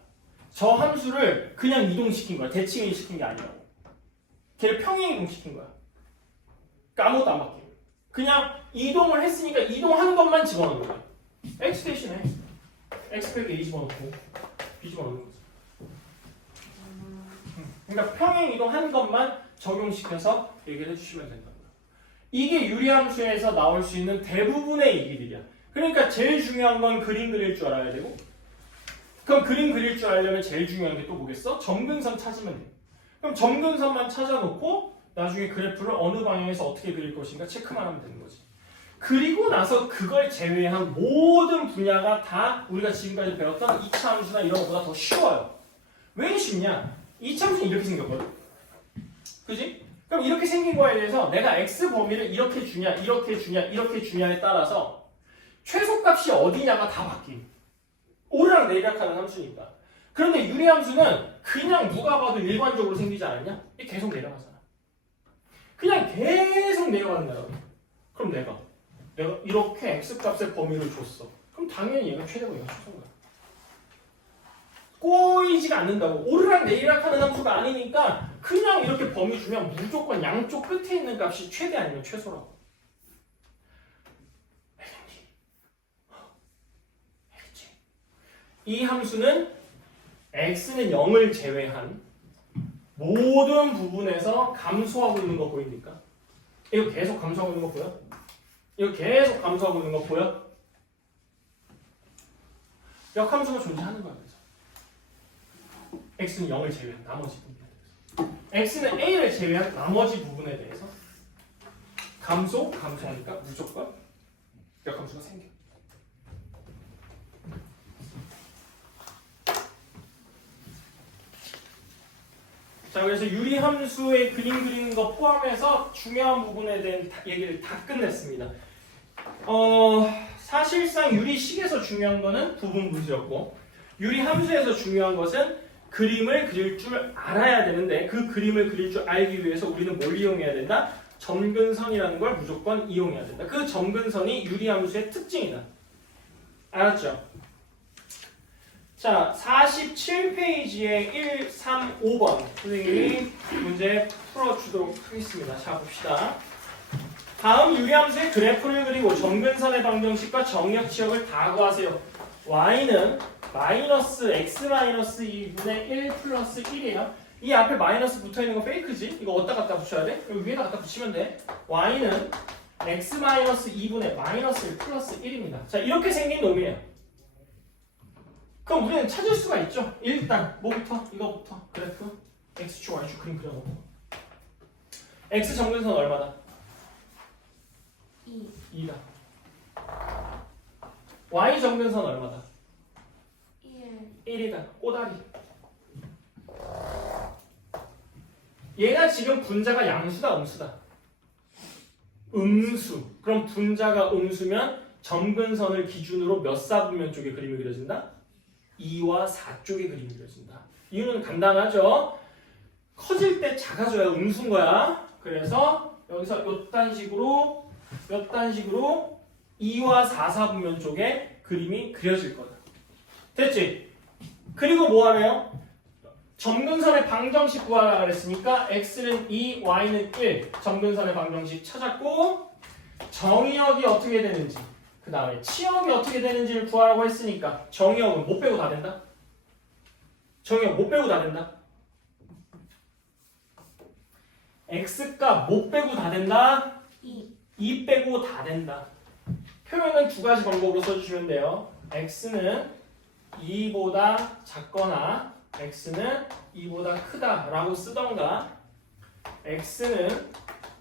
저 함수를 그냥 이동시킨 거야. 대칭 시킨 게 아니라고. 걔를 평행 이동시킨 거야. 그러니까 아무것도 안 바뀌고 그냥 이동을 했으니까 이동한 것만 집어넣는 거야. x 대신에 x 빼기 a 집어넣고 b 집어넣는 거지. 그러니까 평행 이동한 것만 적용시켜서 얘기를 해주시면 된다. 이게 유리함수에서 나올 수 있는 대부분의 얘기들이야. 그러니까 제일 중요한 건 그림 그릴 줄 알아야 되고 그럼 그림 그릴 줄 알려면 제일 중요한 게 또 뭐겠어? 점근선 찾으면 돼. 그럼 점근선만 찾아놓고 나중에 그래프를 어느 방향에서 어떻게 그릴 것인가 체크만 하면 되는 거지. 그리고 나서 그걸 제외한 모든 분야가 다 우리가 지금까지 배웠던 2차 함수나 이런 것보다 더 쉬워요. 왜 쉽냐? 2차 함수는 이렇게 생겼거든. 그지? 그럼 이렇게 생긴 거에 대해서 내가 x 범위를 이렇게 주냐, 이렇게 주냐, 이렇게 주냐에 따라서 최소값이 어디냐가 다 바뀜. 오르락 내리락 하는 함수니까. 그런데 유리함수는 그냥 누가 봐도 일반적으로 생기지 않았냐? 이게 계속 내려가잖아. 그냥 계속 내려가는 거야. 그럼 내가 이렇게 x값의 범위를 줬어. 그럼 당연히 얘가 최대고 얘가 최소인 거야. 꼬이지가 않는다고. 오르락 내리락 하는 함수가 아니니까 그냥 이렇게 범위 주면 무조건 양쪽 끝에 있는 값이 최대 아니면 최소라고. 알겠지? 이 함수는 x는 0을 제외한 모든 부분에서 감소하고 있는 거 보입니까? 이거 계속 감소하고 있는 거 보여? 이거 계속 감소하고 있는 거 보여? 역함수가 존재하는 거야. 그래서 x는 0을 제외한 나머지 부분에 대해서 x는 a를 제외한 나머지 부분에 대해서 감소하니까 무조건 역함수가 생겨. 자, 그래서 유리함수의 그림 그리는 거 포함해서 중요한 부분에 대한 얘기를 다 끝냈습니다. 사실상 유리식에서 중요한 거는 부분 분수였고 유리함수에서 중요한 것은 그림을 그릴 줄 알아야 되는데 그 그림을 그릴 줄 알기 위해서 우리는 뭘 이용해야 된다? 점근선이라는 걸 무조건 이용해야 된다. 그 점근선이 유리함수의 특징이다. 알았죠? 자, 47페이지에 1, 3, 5번 선생님이 문제 풀어주도록 하겠습니다. 자, 봅시다. 다음 유리함수의 그래프를 그리고 점근선의 방정식과 정역 지역을 다 구하세요. y는 마이너스 x 마이너스 2분의 1 플러스 1이에요. 이 앞에 마이너스 붙어있는 거 페이크지? 이거 어디다 갖다 붙여야 돼? 여기 위에다 갖다 붙이면 돼. y는 x 마이너스 2분의 마이너스 1 플러스 1입니다. 자, 이렇게 생긴 놈이에요. 그럼 우리는 찾을 수가 있죠. 일단 뭐부터? 이거부터 그래프 x축 y축 그림 그려놓고 x 정근선 얼마다? 2. 2다. y 정근선 얼마다? 1. 1이다. 꼬다리. 얘가 지금 분자가 양수다 음수다? 음수. 그럼 분자가 음수면 점근선을 기준으로 몇 사분면 쪽에 그림이 그려진다? 2와 4 쪽에 그림이 그려진다. 이유는 간단하죠. 커질 때 작아져야 음수인 거야. 그래서 여기서 요딴 식으로 2와 4 사분면 쪽에 그림이 그려질 거다. 됐지? 그리고 뭐 하래요? 점근선의 방정식 구하라 그랬으니까 x는 2, y는 1. 점근선의 방정식 찾았고 정의역이 어떻게 되는지 그 다음에 치역이 어떻게 되는지를 구하라고 했으니까 정의역은 못 빼고 다 된다? 정의역 못 빼고 다 된다? x값 못 빼고 다 된다? 2 빼고 다 된다. 표현은 두 가지 방법으로 써주시면 돼요. x는 2보다 작거나 x는 2보다 크다 라고 쓰던가 x는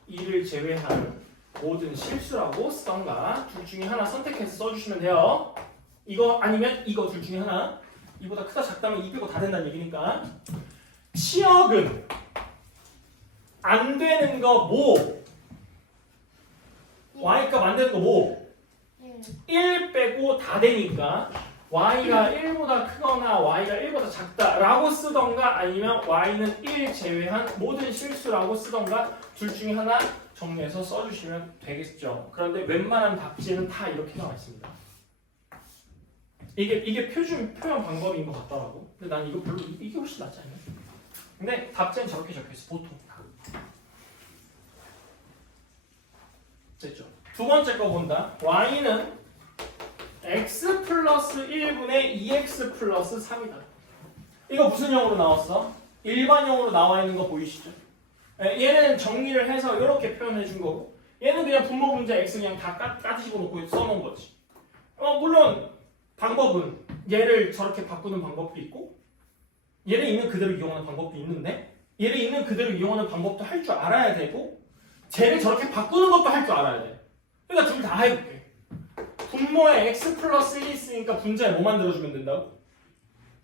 2를 제외한 모든 실수라고 쓰던가 둘 중에 하나 선택해서 써주시면 돼요. 이거 아니면 이거 둘 중에 하나. 2보다 크다 작다면 2 빼고 다 된다는 얘기니까. 치역은 안 되는 거 뭐? y값 안 되는 거 뭐? 1 빼고 다 되니까 y가 1보다 크거나 y가 1보다 작다라고 쓰던가 아니면 y는 1 제외한 모든 실수라고 쓰던가 둘 중에 하나 정리해서 써주시면 되겠죠. 그런데 웬만한 답지는 다 이렇게 나와 있습니다. 이게 표현 방법인 것 같더라고. 근데 난 이거 별로 이게 훨씬 낫지 않냐? 근데 답지는 저렇게 적혀있어 보통. 됐죠? 두 번째 거 본다. y는 x 플러스 1분의 2x 플러스 3이다. 이거 무슨 형으로 나왔어? 일반형으로 나와 있는 거 보이시죠? 얘는 정리를 해서 이렇게 표현해 준 거고 얘는 그냥 분모 분자 x 그냥 다 까지고 놓고 써놓은 거지. 물론 방법은 얘를 저렇게 바꾸는 방법도 있고 얘를 있는 그대로 이용하는 방법도 있는데 얘를 있는 그대로 이용하는 방법도 할 줄 알아야 되고 쟤를 저렇게 바꾸는 것도 할 줄 알아야 돼. 그러니까 둘 다 해볼게. 분모에 x 플러스 1이 있으니까 분자에 뭐 만들어주면 된다고?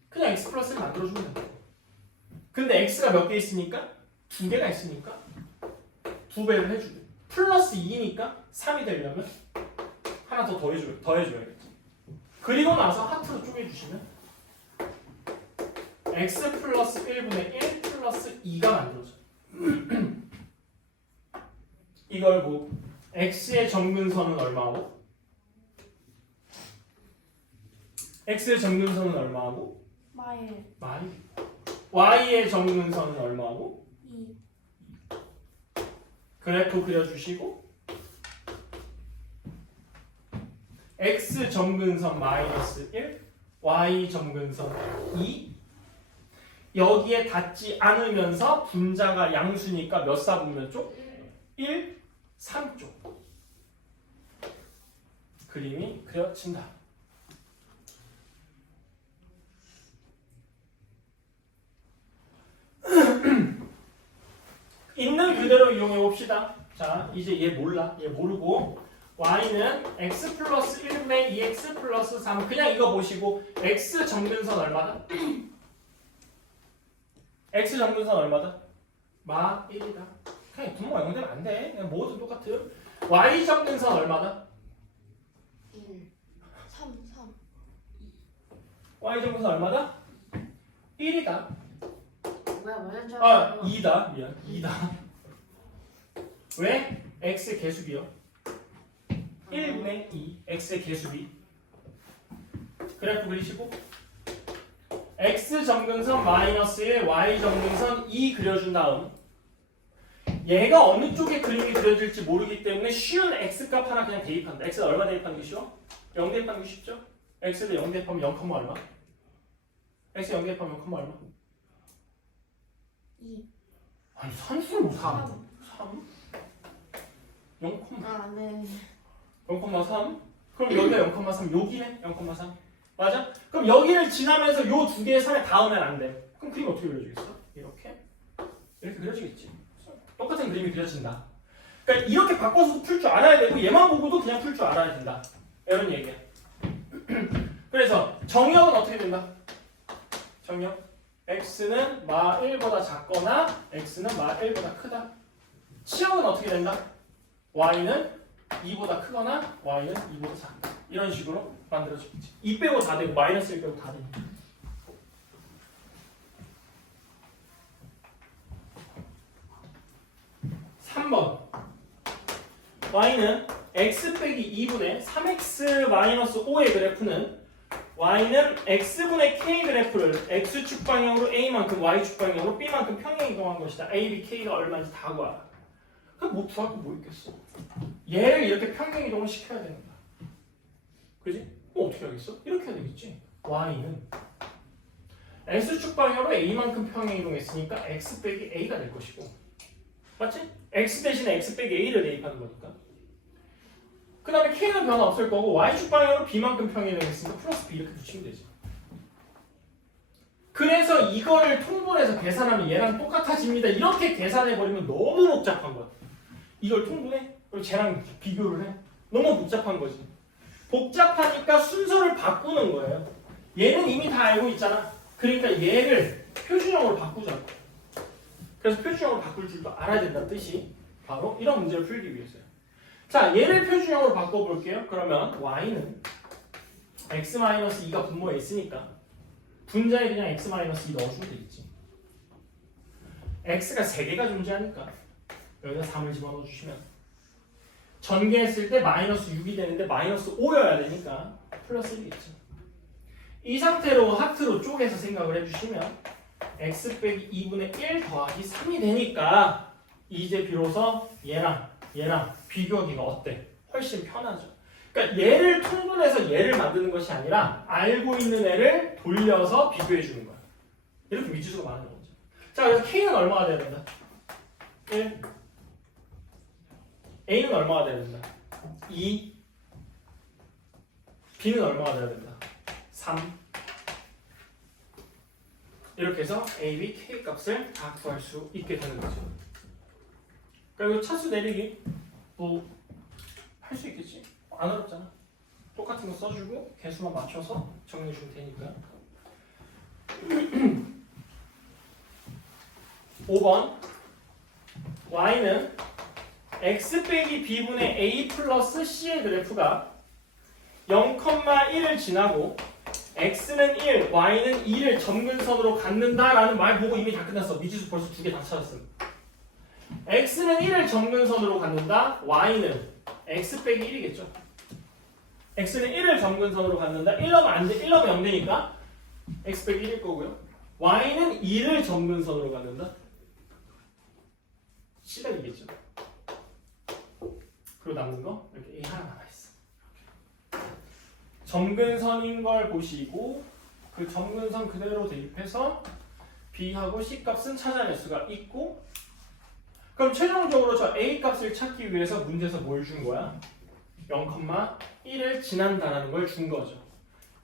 그냥 x 플러스 1 만들어주면 된다고. 근데 x가 몇 개 있으니까? 2개가 있으니까 2배를 해주게. 플러스 2니까 3이 되려면 하나 더 더해줘야겠지. 그리고 나서 하트로 쪼개주시면 x 플러스 1분의 1 플러스 2가 만들어져. 이걸 뭐 x의 점근선은 얼마고? x의 점근선은 얼마고? 마일. y의 점근선은 얼마고? 2. 그래프 그려주시고 x 점근선 마이너스 1, y 점근선 2 여기에 닿지 않으면서 분자가 양수니까 몇 사분면 쪽? 1, 3쪽 그림이 그려진다. 있는 그대로 이용해 봅시다. 자, 이제 얘 몰라. 얘 모르고 y는 x 플러스 1분의 2x 플러스 3 그냥 이거 보시고 x 점근선 얼마다? x 점근선 얼마다? 마 1이다. 그냥 분모가 0 되면 안 돼. 그냥 모두 똑같음. y 점근선 얼마다? 1. 3. y 점근선 얼마다? 1이다. 뭐야 맞은 줄 아, 알고. 2다. 미안. 2다. 왜? x의 개수비요. 1분의 2. x의 개수비. 그래프 그리시고 x 점근선 마이너스 1, y 점근선 2 그려준 다음 얘가 어느 쪽에 그림이 그려질지 모르기 때문에 쉬운 x값 하나 그냥 대입한다. x가 얼마 대입하는 게 쉬워? 0 대입하는 게 쉽죠? x를 0 대입하면 0, 얼마? x 0 대입하면 0, 얼마? 2. 아니 산수를 3. 3? 0, 아, 네. 0,3? 그럼 여기가 0,3 여기네 0,3 맞아? 그럼 여기를 지나면서 요 두 개의 선에 닿으면 안 돼. 그럼 그림 어떻게 그려지겠어? 이렇게 그려지겠지. 똑같은 그림이 그려진다. 그러니까 이렇게 바꿔서 풀 줄 알아야 되고 얘만 보고도 그냥 풀 줄 알아야 된다. 이런 얘기야. 그래서 정역은 어떻게 된다? 정역 x는 마 1보다 작거나 x는 마 1보다 크다. 치역은 어떻게 된다? y는 2보다 크거나 y는 2보다 작다. 이런 식으로 만들어지겠지. 2 빼고 다 되고 마이너스 1 빼고 다 되니까. (3번) y는 x 빼기 2분의 3x 마이너스 5의 그래프는 y는 x분의 k 그래프를 x축 방향으로 a만큼 y축 방향으로 b만큼 평행 이동한 것이다. a, b, k가 얼마인지 다 구하라. 그럼 뭐 구할 거 뭐 있겠어? 얘를 이렇게 평행 이동을 시켜야 되는 거야. 그지? 그럼 어떻게 하겠어? 이렇게 해야 되겠지. y는 x축 방향으로 a만큼 평행 이동했으니까 x 빼기 a가 될 것이고, 맞지? x 대신에 x 빼기 a를 대입하는 거니까. 그 다음에 k는 변화 없을 거고 y축 방향으로 b만큼 평행 이동했으니까 플러스 b 이렇게 붙이면 되지. 그래서 이거를 통분해서 계산하면 얘랑 똑같아집니다. 이렇게 계산해버리면 너무 복잡한 거야. 이걸 통분해? 그리고 쟤랑 비교를 해? 너무 복잡한 거지. 복잡하니까 순서를 바꾸는 거예요. 얘는 이미 다 알고 있잖아. 그러니까 얘를 표준형으로 바꾸자고. 그래서 표준형으로 바꿀 줄도 알아야 된다는 뜻이 바로 이런 문제를 풀기 위해서요. 자, 얘를 표준형으로 바꿔볼게요. 그러면 y는 x-2가 분모에 있으니까 분자에 그냥 x-2 넣어주면 되겠지. x가 3개가 존재하니까 여기다 3을 집어넣어 주시면 전개했을 때 마이너스 6이 되는데 마이너스 5여야 되니까 플러스 1이겠죠. 이 상태로 하트로 쪼개서 생각을 해주시면 x 빼기 2분의 1 더하기 3이 되니까 이제 비로소 얘랑 비교하기가 어때? 훨씬 편하죠. 그러니까 얘를 통분해서 얘를 만드는 것이 아니라 알고 있는 애를 돌려서 비교해 주는 거야. 이렇게 미지수가 많은 거죠. 자, 그래서 k는 얼마가 돼야 된다? 1. a는 얼마가 돼야 된다? 2. b는 얼마가 돼야 된다? 3. 이렇게 해서 a, b, k 값을 다 구할 수 있게 되는 거죠. 그리고 차수 내리기 뭐 할 수 있겠지? 안 어렵잖아. 똑같은 거 써주고 개수만 맞춰서 정리해주면 되니까. 5번 y는 x 빼기 b분의 a 플러스 c의 그래프가 0,1을 지나고 x는 1, y는 2를 점근선으로 갖는다라는 말 보고 이미 다 끝났어. 미지수 벌써 2개 다 찾았음. x는 1을 점근선으로 갖는다. y는 x 빼기 1이겠죠. x는 1을 점근선으로 갖는다. 1 넣으면 안 돼. 1 넣으면 0 되니까 x 빼기 1일 거고요. y는 2를 점근선으로 갖는다. c가 이겠죠. 그리고 남는 거 이렇게 a 하나 남아있어. 점근선인 걸 보시고 그 점근선 그대로 대입해서 b하고 c 값은 찾아낼 수가 있고, 그럼 최종적으로 저 a 값을 찾기 위해서 문제에서 뭘 준 거야? 0,1을 지난다라는 걸 준 거죠.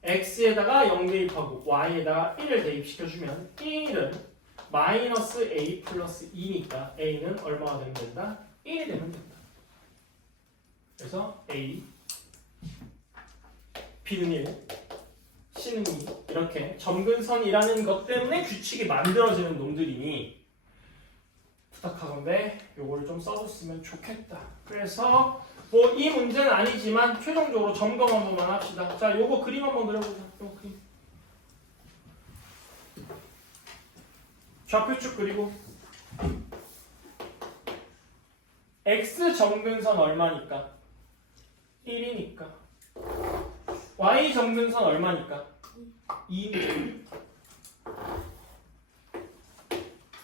x에다가 0 대입하고 y에다가 1을 대입시켜주면 1은 마이너스 a 플러스 2니까 a는 얼마가 되면 된다? 1이 되면 된다. 그래서 a, b는 1, c는 2 이렇게 점근선이라는 것 때문에 규칙이 만들어지는 놈들이니 부탁하건데 요걸 좀 써줬으면 좋겠다. 그래서 뭐 이 문제는 아니지만 최종적으로 점검 한 번만 합시다. 자, 요거 그림 한번 그려보자. 요 그림. 좌표축 그리고 x 점근선 얼마니까? 1이니까. y 점근선 얼마니까? 2니까.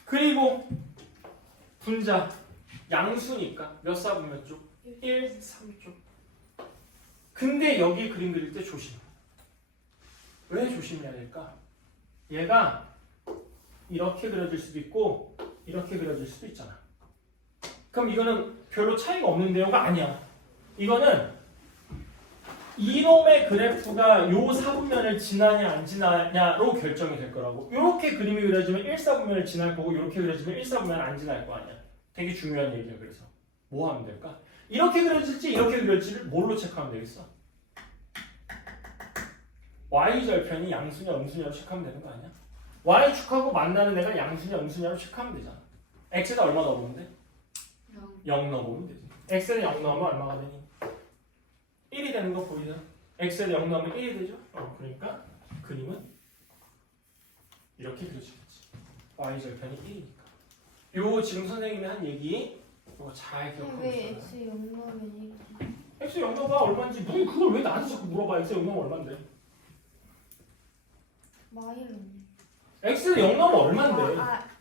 그리고 분자 양수니까 몇 사분 몇 쪽? 1, 3쪽. 근데 여기 그림 그릴 때 조심. 왜 조심해야 될까? 얘가 이렇게 그려질 수도 있고 이렇게 그려질 수도 있잖아. 그럼 이거는 별로 차이가 없는 내용가 아니야. 이거는 이놈의 그래프가 요 사분면을 지나냐 안 지나냐로 결정이 될 거라고. 이렇게 그림이 그려지면 1사분면을 지날 거고 이렇게 그려지면 1사분면을 안 지날 거 아니야. 되게 중요한 얘기야. 그래서 뭐 하면 될까? 이렇게 그려질지 이렇게 그려질지를 뭘로 체크하면 되겠어? y절편이 양수냐 음수냐로 체크하면 되는 거 아니야? y축하고 만나는 애가 양수냐 음수냐로 체크하면 되잖아. x에다 얼마 넣어보면 돼? 0 넣어보면 되지. x에 0 넣으면 얼마가 되니? 1이 되는 거 보이죠? x에 0 넣으면 1이 되죠? 그러니까 그림은 이렇게 그려지겠지. y절편이 1이니까. 요 지금 선생님이 한 얘기 이거 잘 기억하고 왜 있어요. X 0 넣으면 x 0 넣어봐 얼마인지. 누구 그걸 왜 나한테 자꾸 물어봐. x 0 넣으면 얼마인데? Y를 x 0 넣으면 얼마인데? 네.